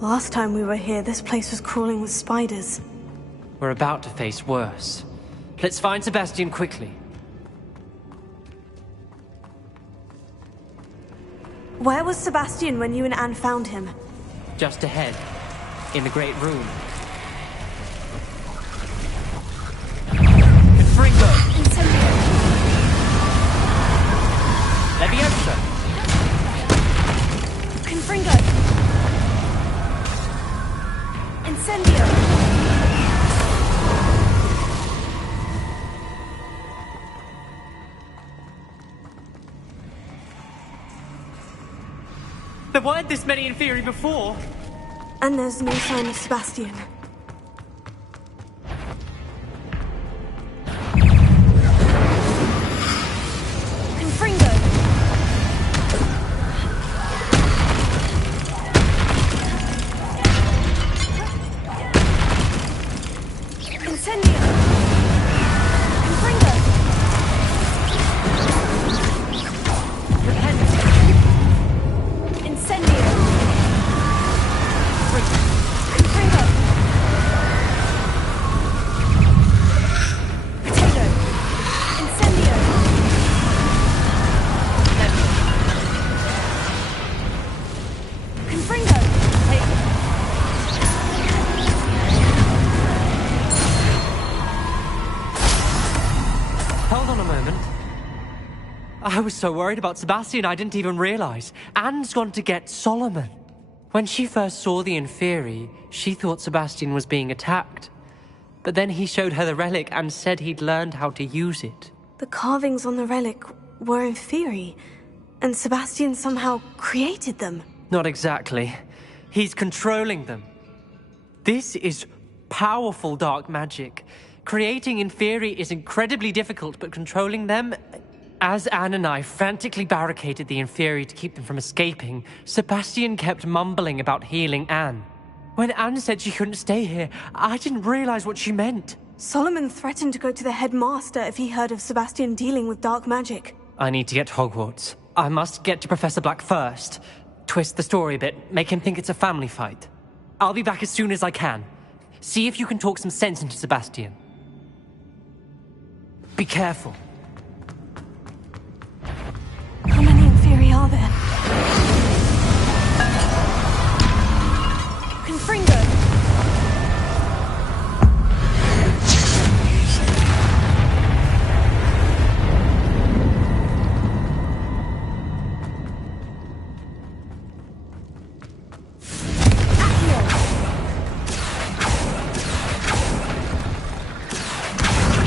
Last time we were here, this place was crawling with spiders. We're about to face worse. Let's find Sebastian quickly. Where was Sebastian when you and Anne found him? Just ahead, in the Great Room. Confringo! Incendio! Leviosa! Confringo! Incendio! There weren't this many Inferi before. And there's no sign of Sebastian. Confringo! Incendio! Confringo! Repent! Incendio! Confringo! Potato! Incendio! Confringo! Hold on a moment. I was so worried about Sebastian I didn't even realize. Anne's gone to get Solomon. When she first saw the Inferi, she thought Sebastian was being attacked. But then he showed her the relic and said he'd learned how to use it. The carvings on the relic were Inferi, and Sebastian somehow created them. Not exactly. He's controlling them. This is powerful dark magic. Creating Inferi is incredibly difficult, but controlling them... As Anne and I frantically barricaded the Inferi to keep them from escaping, Sebastian kept mumbling about healing Anne. When Anne said she couldn't stay here, I didn't realize what she meant. Solomon threatened to go to the headmaster if he heard of Sebastian dealing with dark magic. I need to get to Hogwarts. I must get to Professor Black first. Twist the story a bit, make him think it's a family fight. I'll be back as soon as I can. See if you can talk some sense into Sebastian. Be careful. How many Inferi are there? Confringo!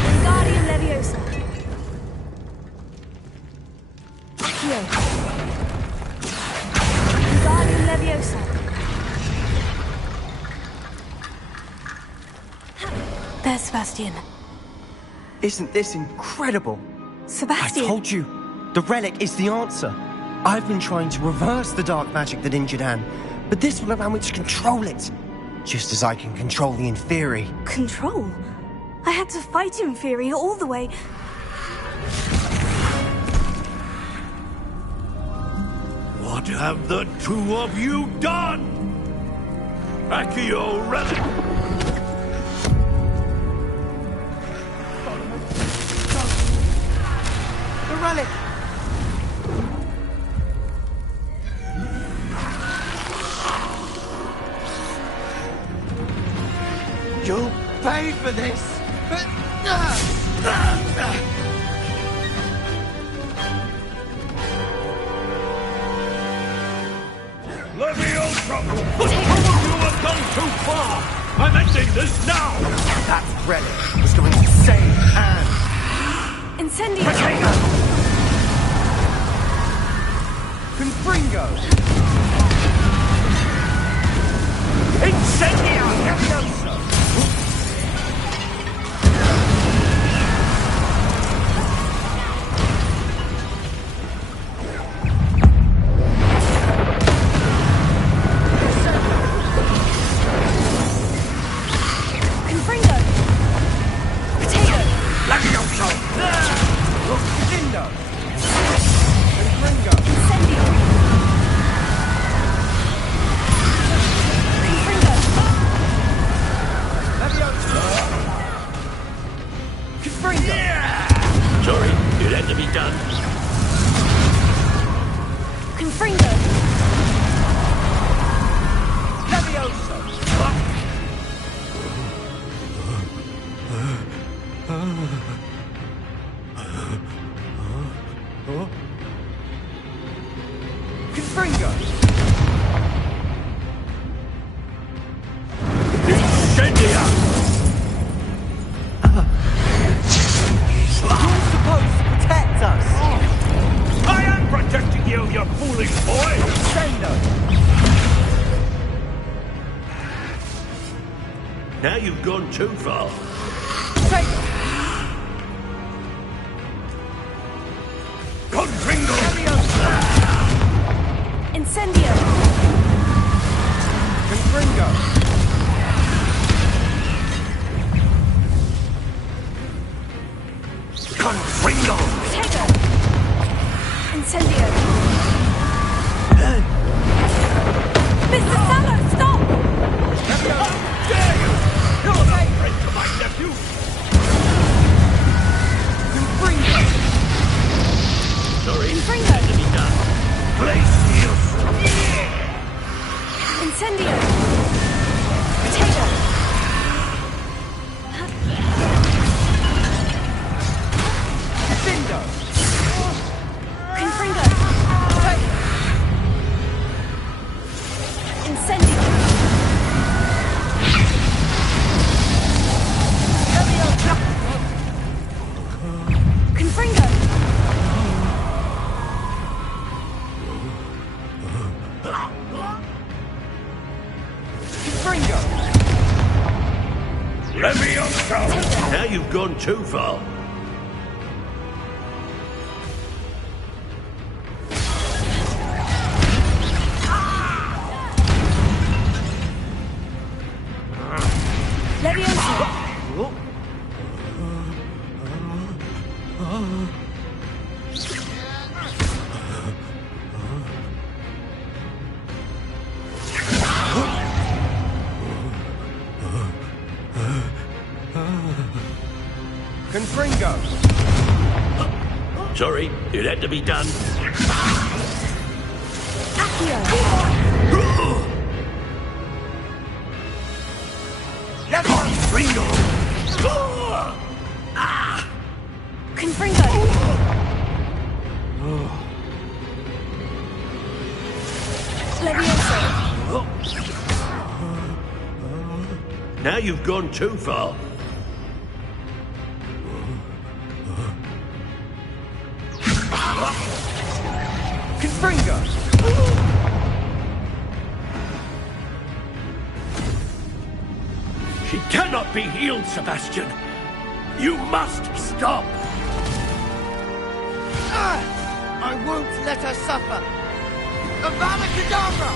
Wingardium Leviosa! Accio! Wingardium Leviosa! There's Sebastian. Isn't this incredible? Sebastian! I told you, the relic is the answer. I've been trying to reverse the dark magic that injured Anne, but this will allow me to control it. Just as I can control the Inferi. Control? I had to fight Inferi all the way. What have the two of you done? Accio Relic! The relic! You'll pay for this! Leviosa! But you have gone too far! I'm ending this now! That relic was going to save Anne! Incendio! Potato! Confringo! Incendio! Leviosa! Sorry, it had to be done. Confringo! Leviosa! Confringo! Incendia! You're supposed to protect us! I am protecting you, you foolish boy! Sendo! Now you've gone too far. Take Confringo! Incendio! Confringo! Confringo! Potato! Incendio! Mr. Sallow, stop! How dare you! You're no friend to my nephew! Confringo! Sorry, Confringo! had to be done. Place Incendio! Potato! Findo! Confringo! Incendio! Confringo! Confringo! Leviosa! Now you've gone too far. Leviosa! Confringo! Sorry, it had to be done. Confringo! Confringo! Leviosa! Now you've gone too far. Confringo! She cannot be healed, Sebastian. You must stop. I won't let her suffer! Avada Kedavra!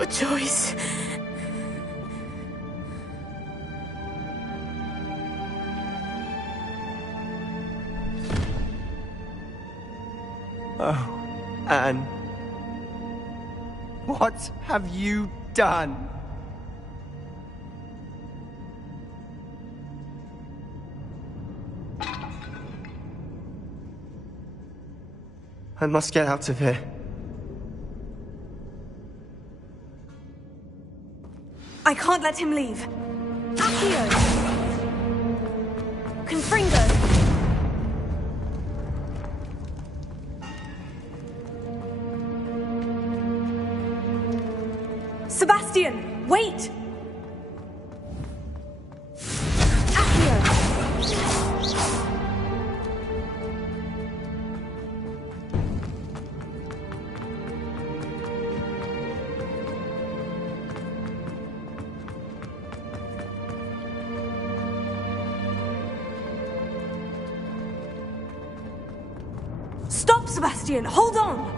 your choice. Oh, Anne. What have you done? I must get out of here. I can't let him leave. Accio! Confringo! Sebastian, wait! Stop, Sebastian! Hold on!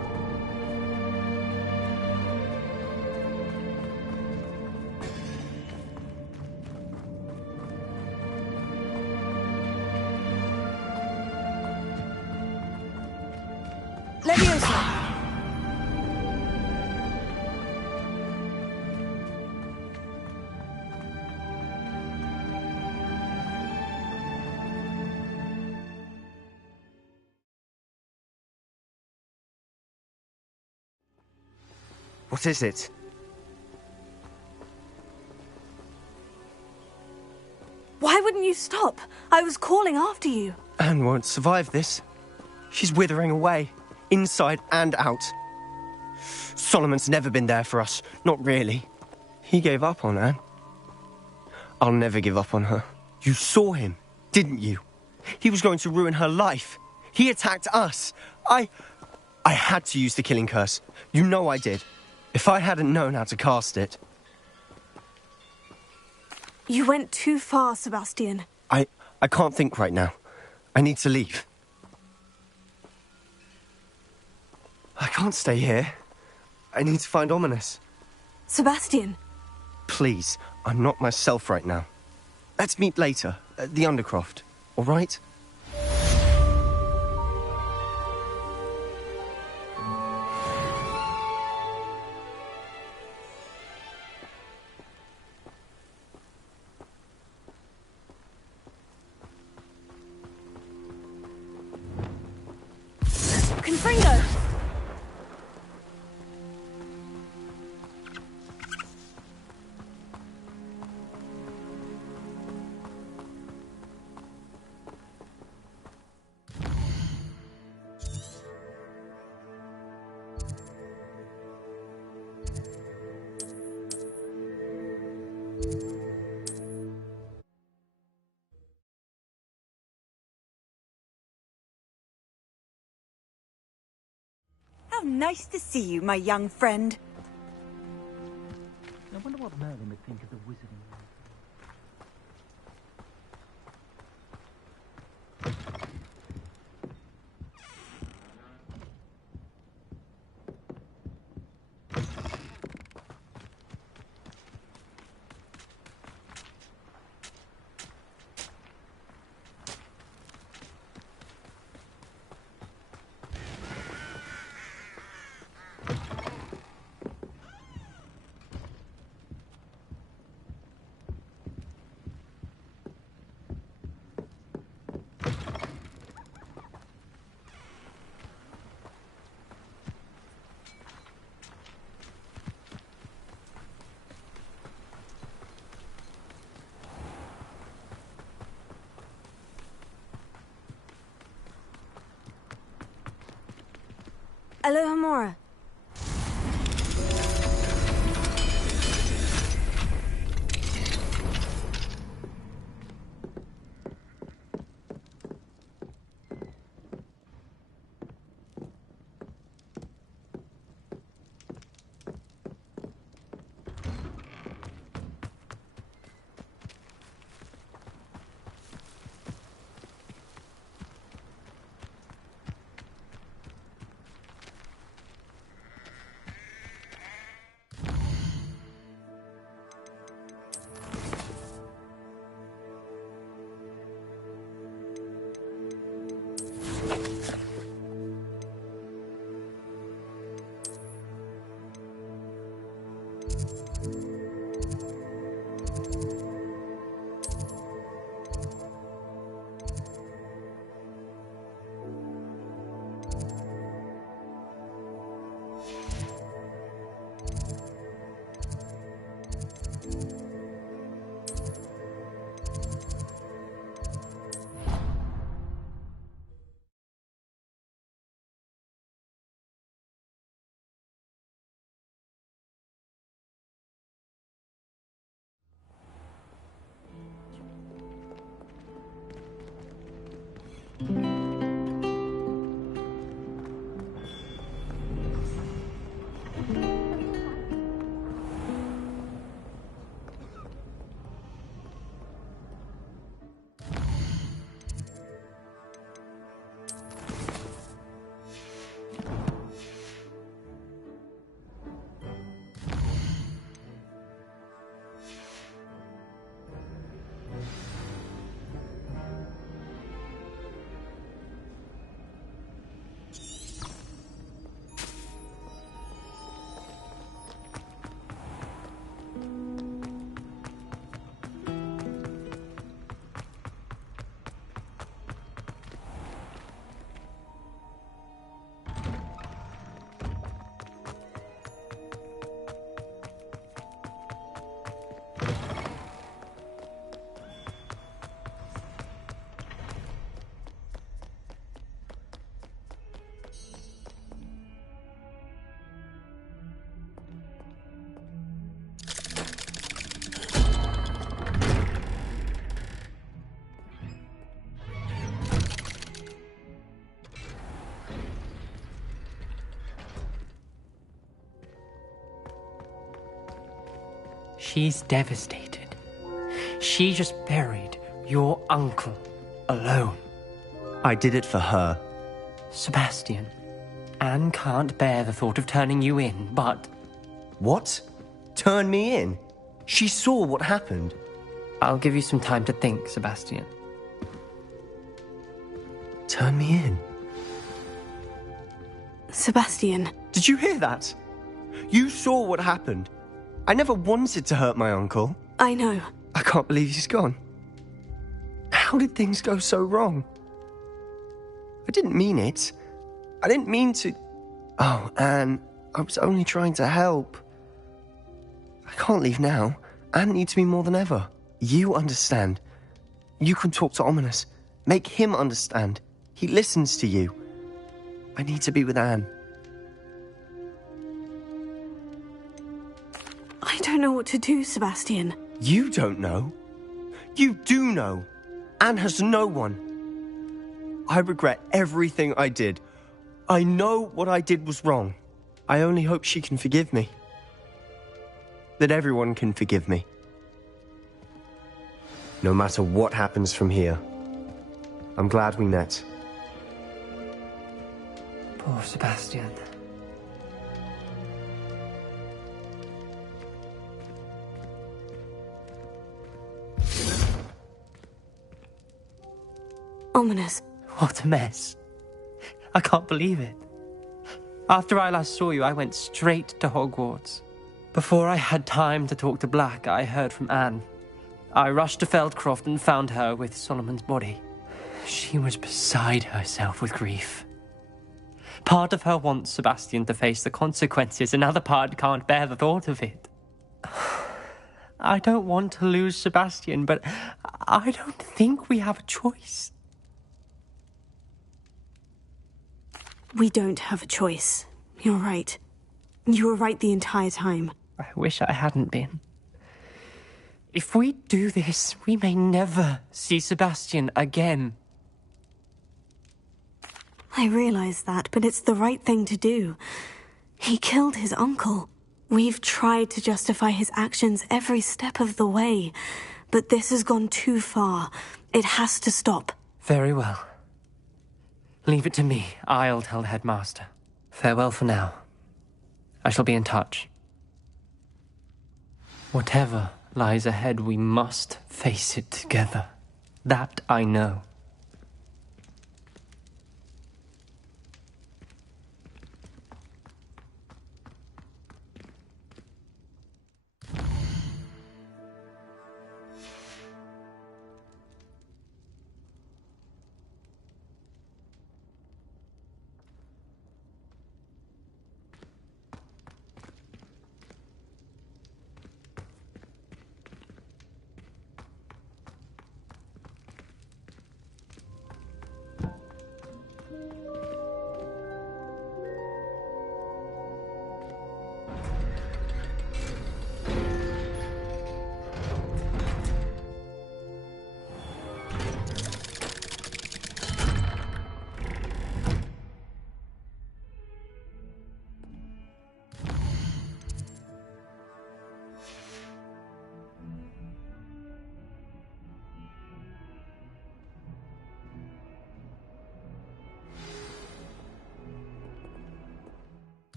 Leviosa! What is it? Why wouldn't you stop? I was calling after you. Anne won't survive this. She's withering away, inside and out. Solomon's never been there for us, not really. He gave up on Anne. I'll never give up on her. You saw him, didn't you? He was going to ruin her life. He attacked us. I had to use the killing curse. You know I did. If I hadn't known how to cast it... You went too far, Sebastian. I can't think right now. I need to leave. I can't stay here. I need to find Ominous. Sebastian. Please, I'm not myself right now. Let's meet later, at the Undercroft, all right? Confringo! How nice to see you, my young friend. I wonder what Merlin would think of the wizarding. Alohomora. She's devastated. She just buried your uncle alone. I did it for her. Sebastian, Anne can't bear the thought of turning you in, but... What? Turn me in? She saw what happened. I'll give you some time to think, Sebastian. Turn me in? Sebastian. Did you hear that? You saw what happened. I never wanted to hurt my uncle. I know. I can't believe he's gone. How did things go so wrong? I didn't mean it. I didn't mean to... Oh, Anne, I was only trying to help. I can't leave now. Anne needs me more than ever. You understand. You can talk to Ominous. Make him understand. He listens to you. I need to be with Anne. I don't know what to do, Sebastian. You don't know. You do know. Anne has no one. I regret everything I did. I know what I did was wrong. I only hope she can forgive me. That everyone can forgive me. No matter what happens from here. I'm glad we met. Poor Sebastian. Ominous. What a mess. I can't believe it. After I last saw you, I went straight to Hogwarts. Before I had time to talk to Black, I heard from Anne. I rushed to Feldcroft and found her with Solomon's body. She was beside herself with grief. Part of her wants Sebastian to face the consequences, another part can't bear the thought of it. I don't want to lose Sebastian, but I don't think we have a choice. We don't have a choice. You're right. You were right the entire time. I wish I hadn't been. If we do this, we may never see Sebastian again. I realize that, but it's the right thing to do. He killed his uncle. We've tried to justify his actions every step of the way, but this has gone too far. It has to stop. Very well. Leave it to me. I'll tell the headmaster. Farewell for now. I shall be in touch. Whatever lies ahead, we must face it together. That I know.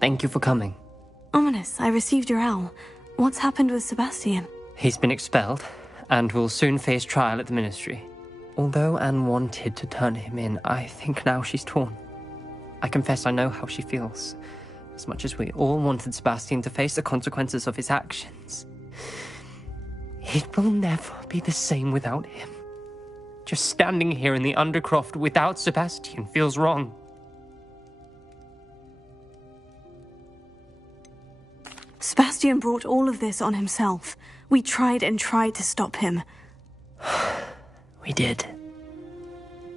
Thank you for coming. Ominous, I received your owl. What's happened with Sebastian? He's been expelled, and will soon face trial at the Ministry. Although Anne wanted to turn him in, I think now she's torn. I confess I know how she feels. As much as we all wanted Sebastian to face the consequences of his actions. It will never be the same without him. Just standing here in the Undercroft without Sebastian feels wrong. Sebastian brought all of this on himself. We tried and tried to stop him. We did.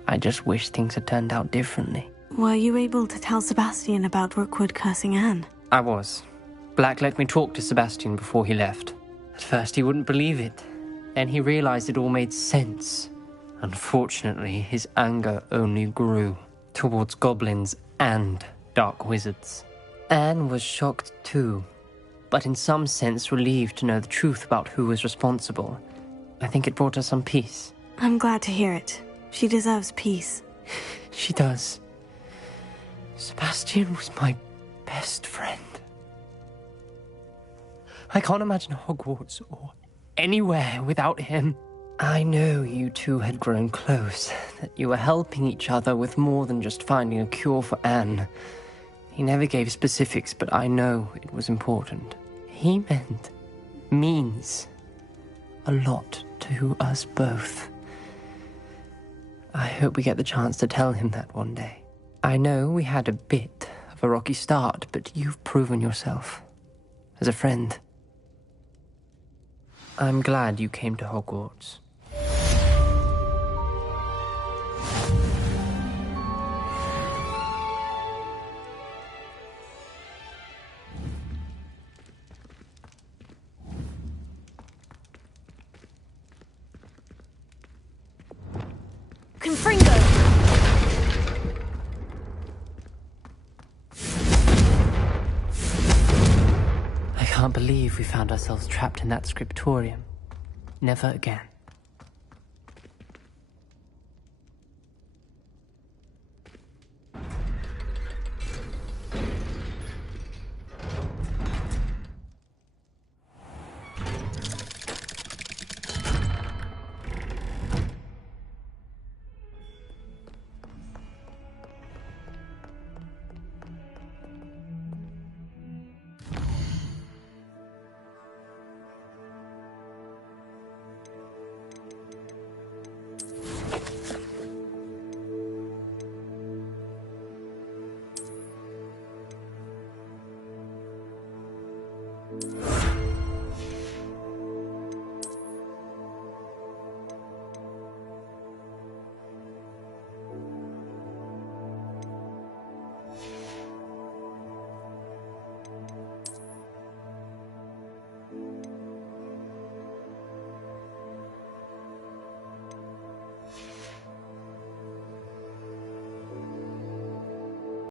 I just wish things had turned out differently. Were you able to tell Sebastian about Rookwood cursing Anne? I was. Black let me talk to Sebastian before he left. At first he wouldn't believe it. Then he realized it all made sense. Unfortunately, his anger only grew towards goblins and dark wizards. Anne was shocked too, but in some sense relieved to know the truth about who was responsible. I think it brought her some peace. I'm glad to hear it. She deserves peace. She does. Sebastian was my best friend. I can't imagine Hogwarts or anywhere without him. I know you two had grown close, that you were helping each other with more than just finding a cure for Anne. He never gave specifics, but I know it was important. He means a lot to us both. I hope we get the chance to tell him that one day. I know we had a bit of a rocky start, but you've proven yourself as a friend. I'm glad you came to Hogwarts. Confringo! I can't believe we found ourselves trapped in that scriptorium. Never again.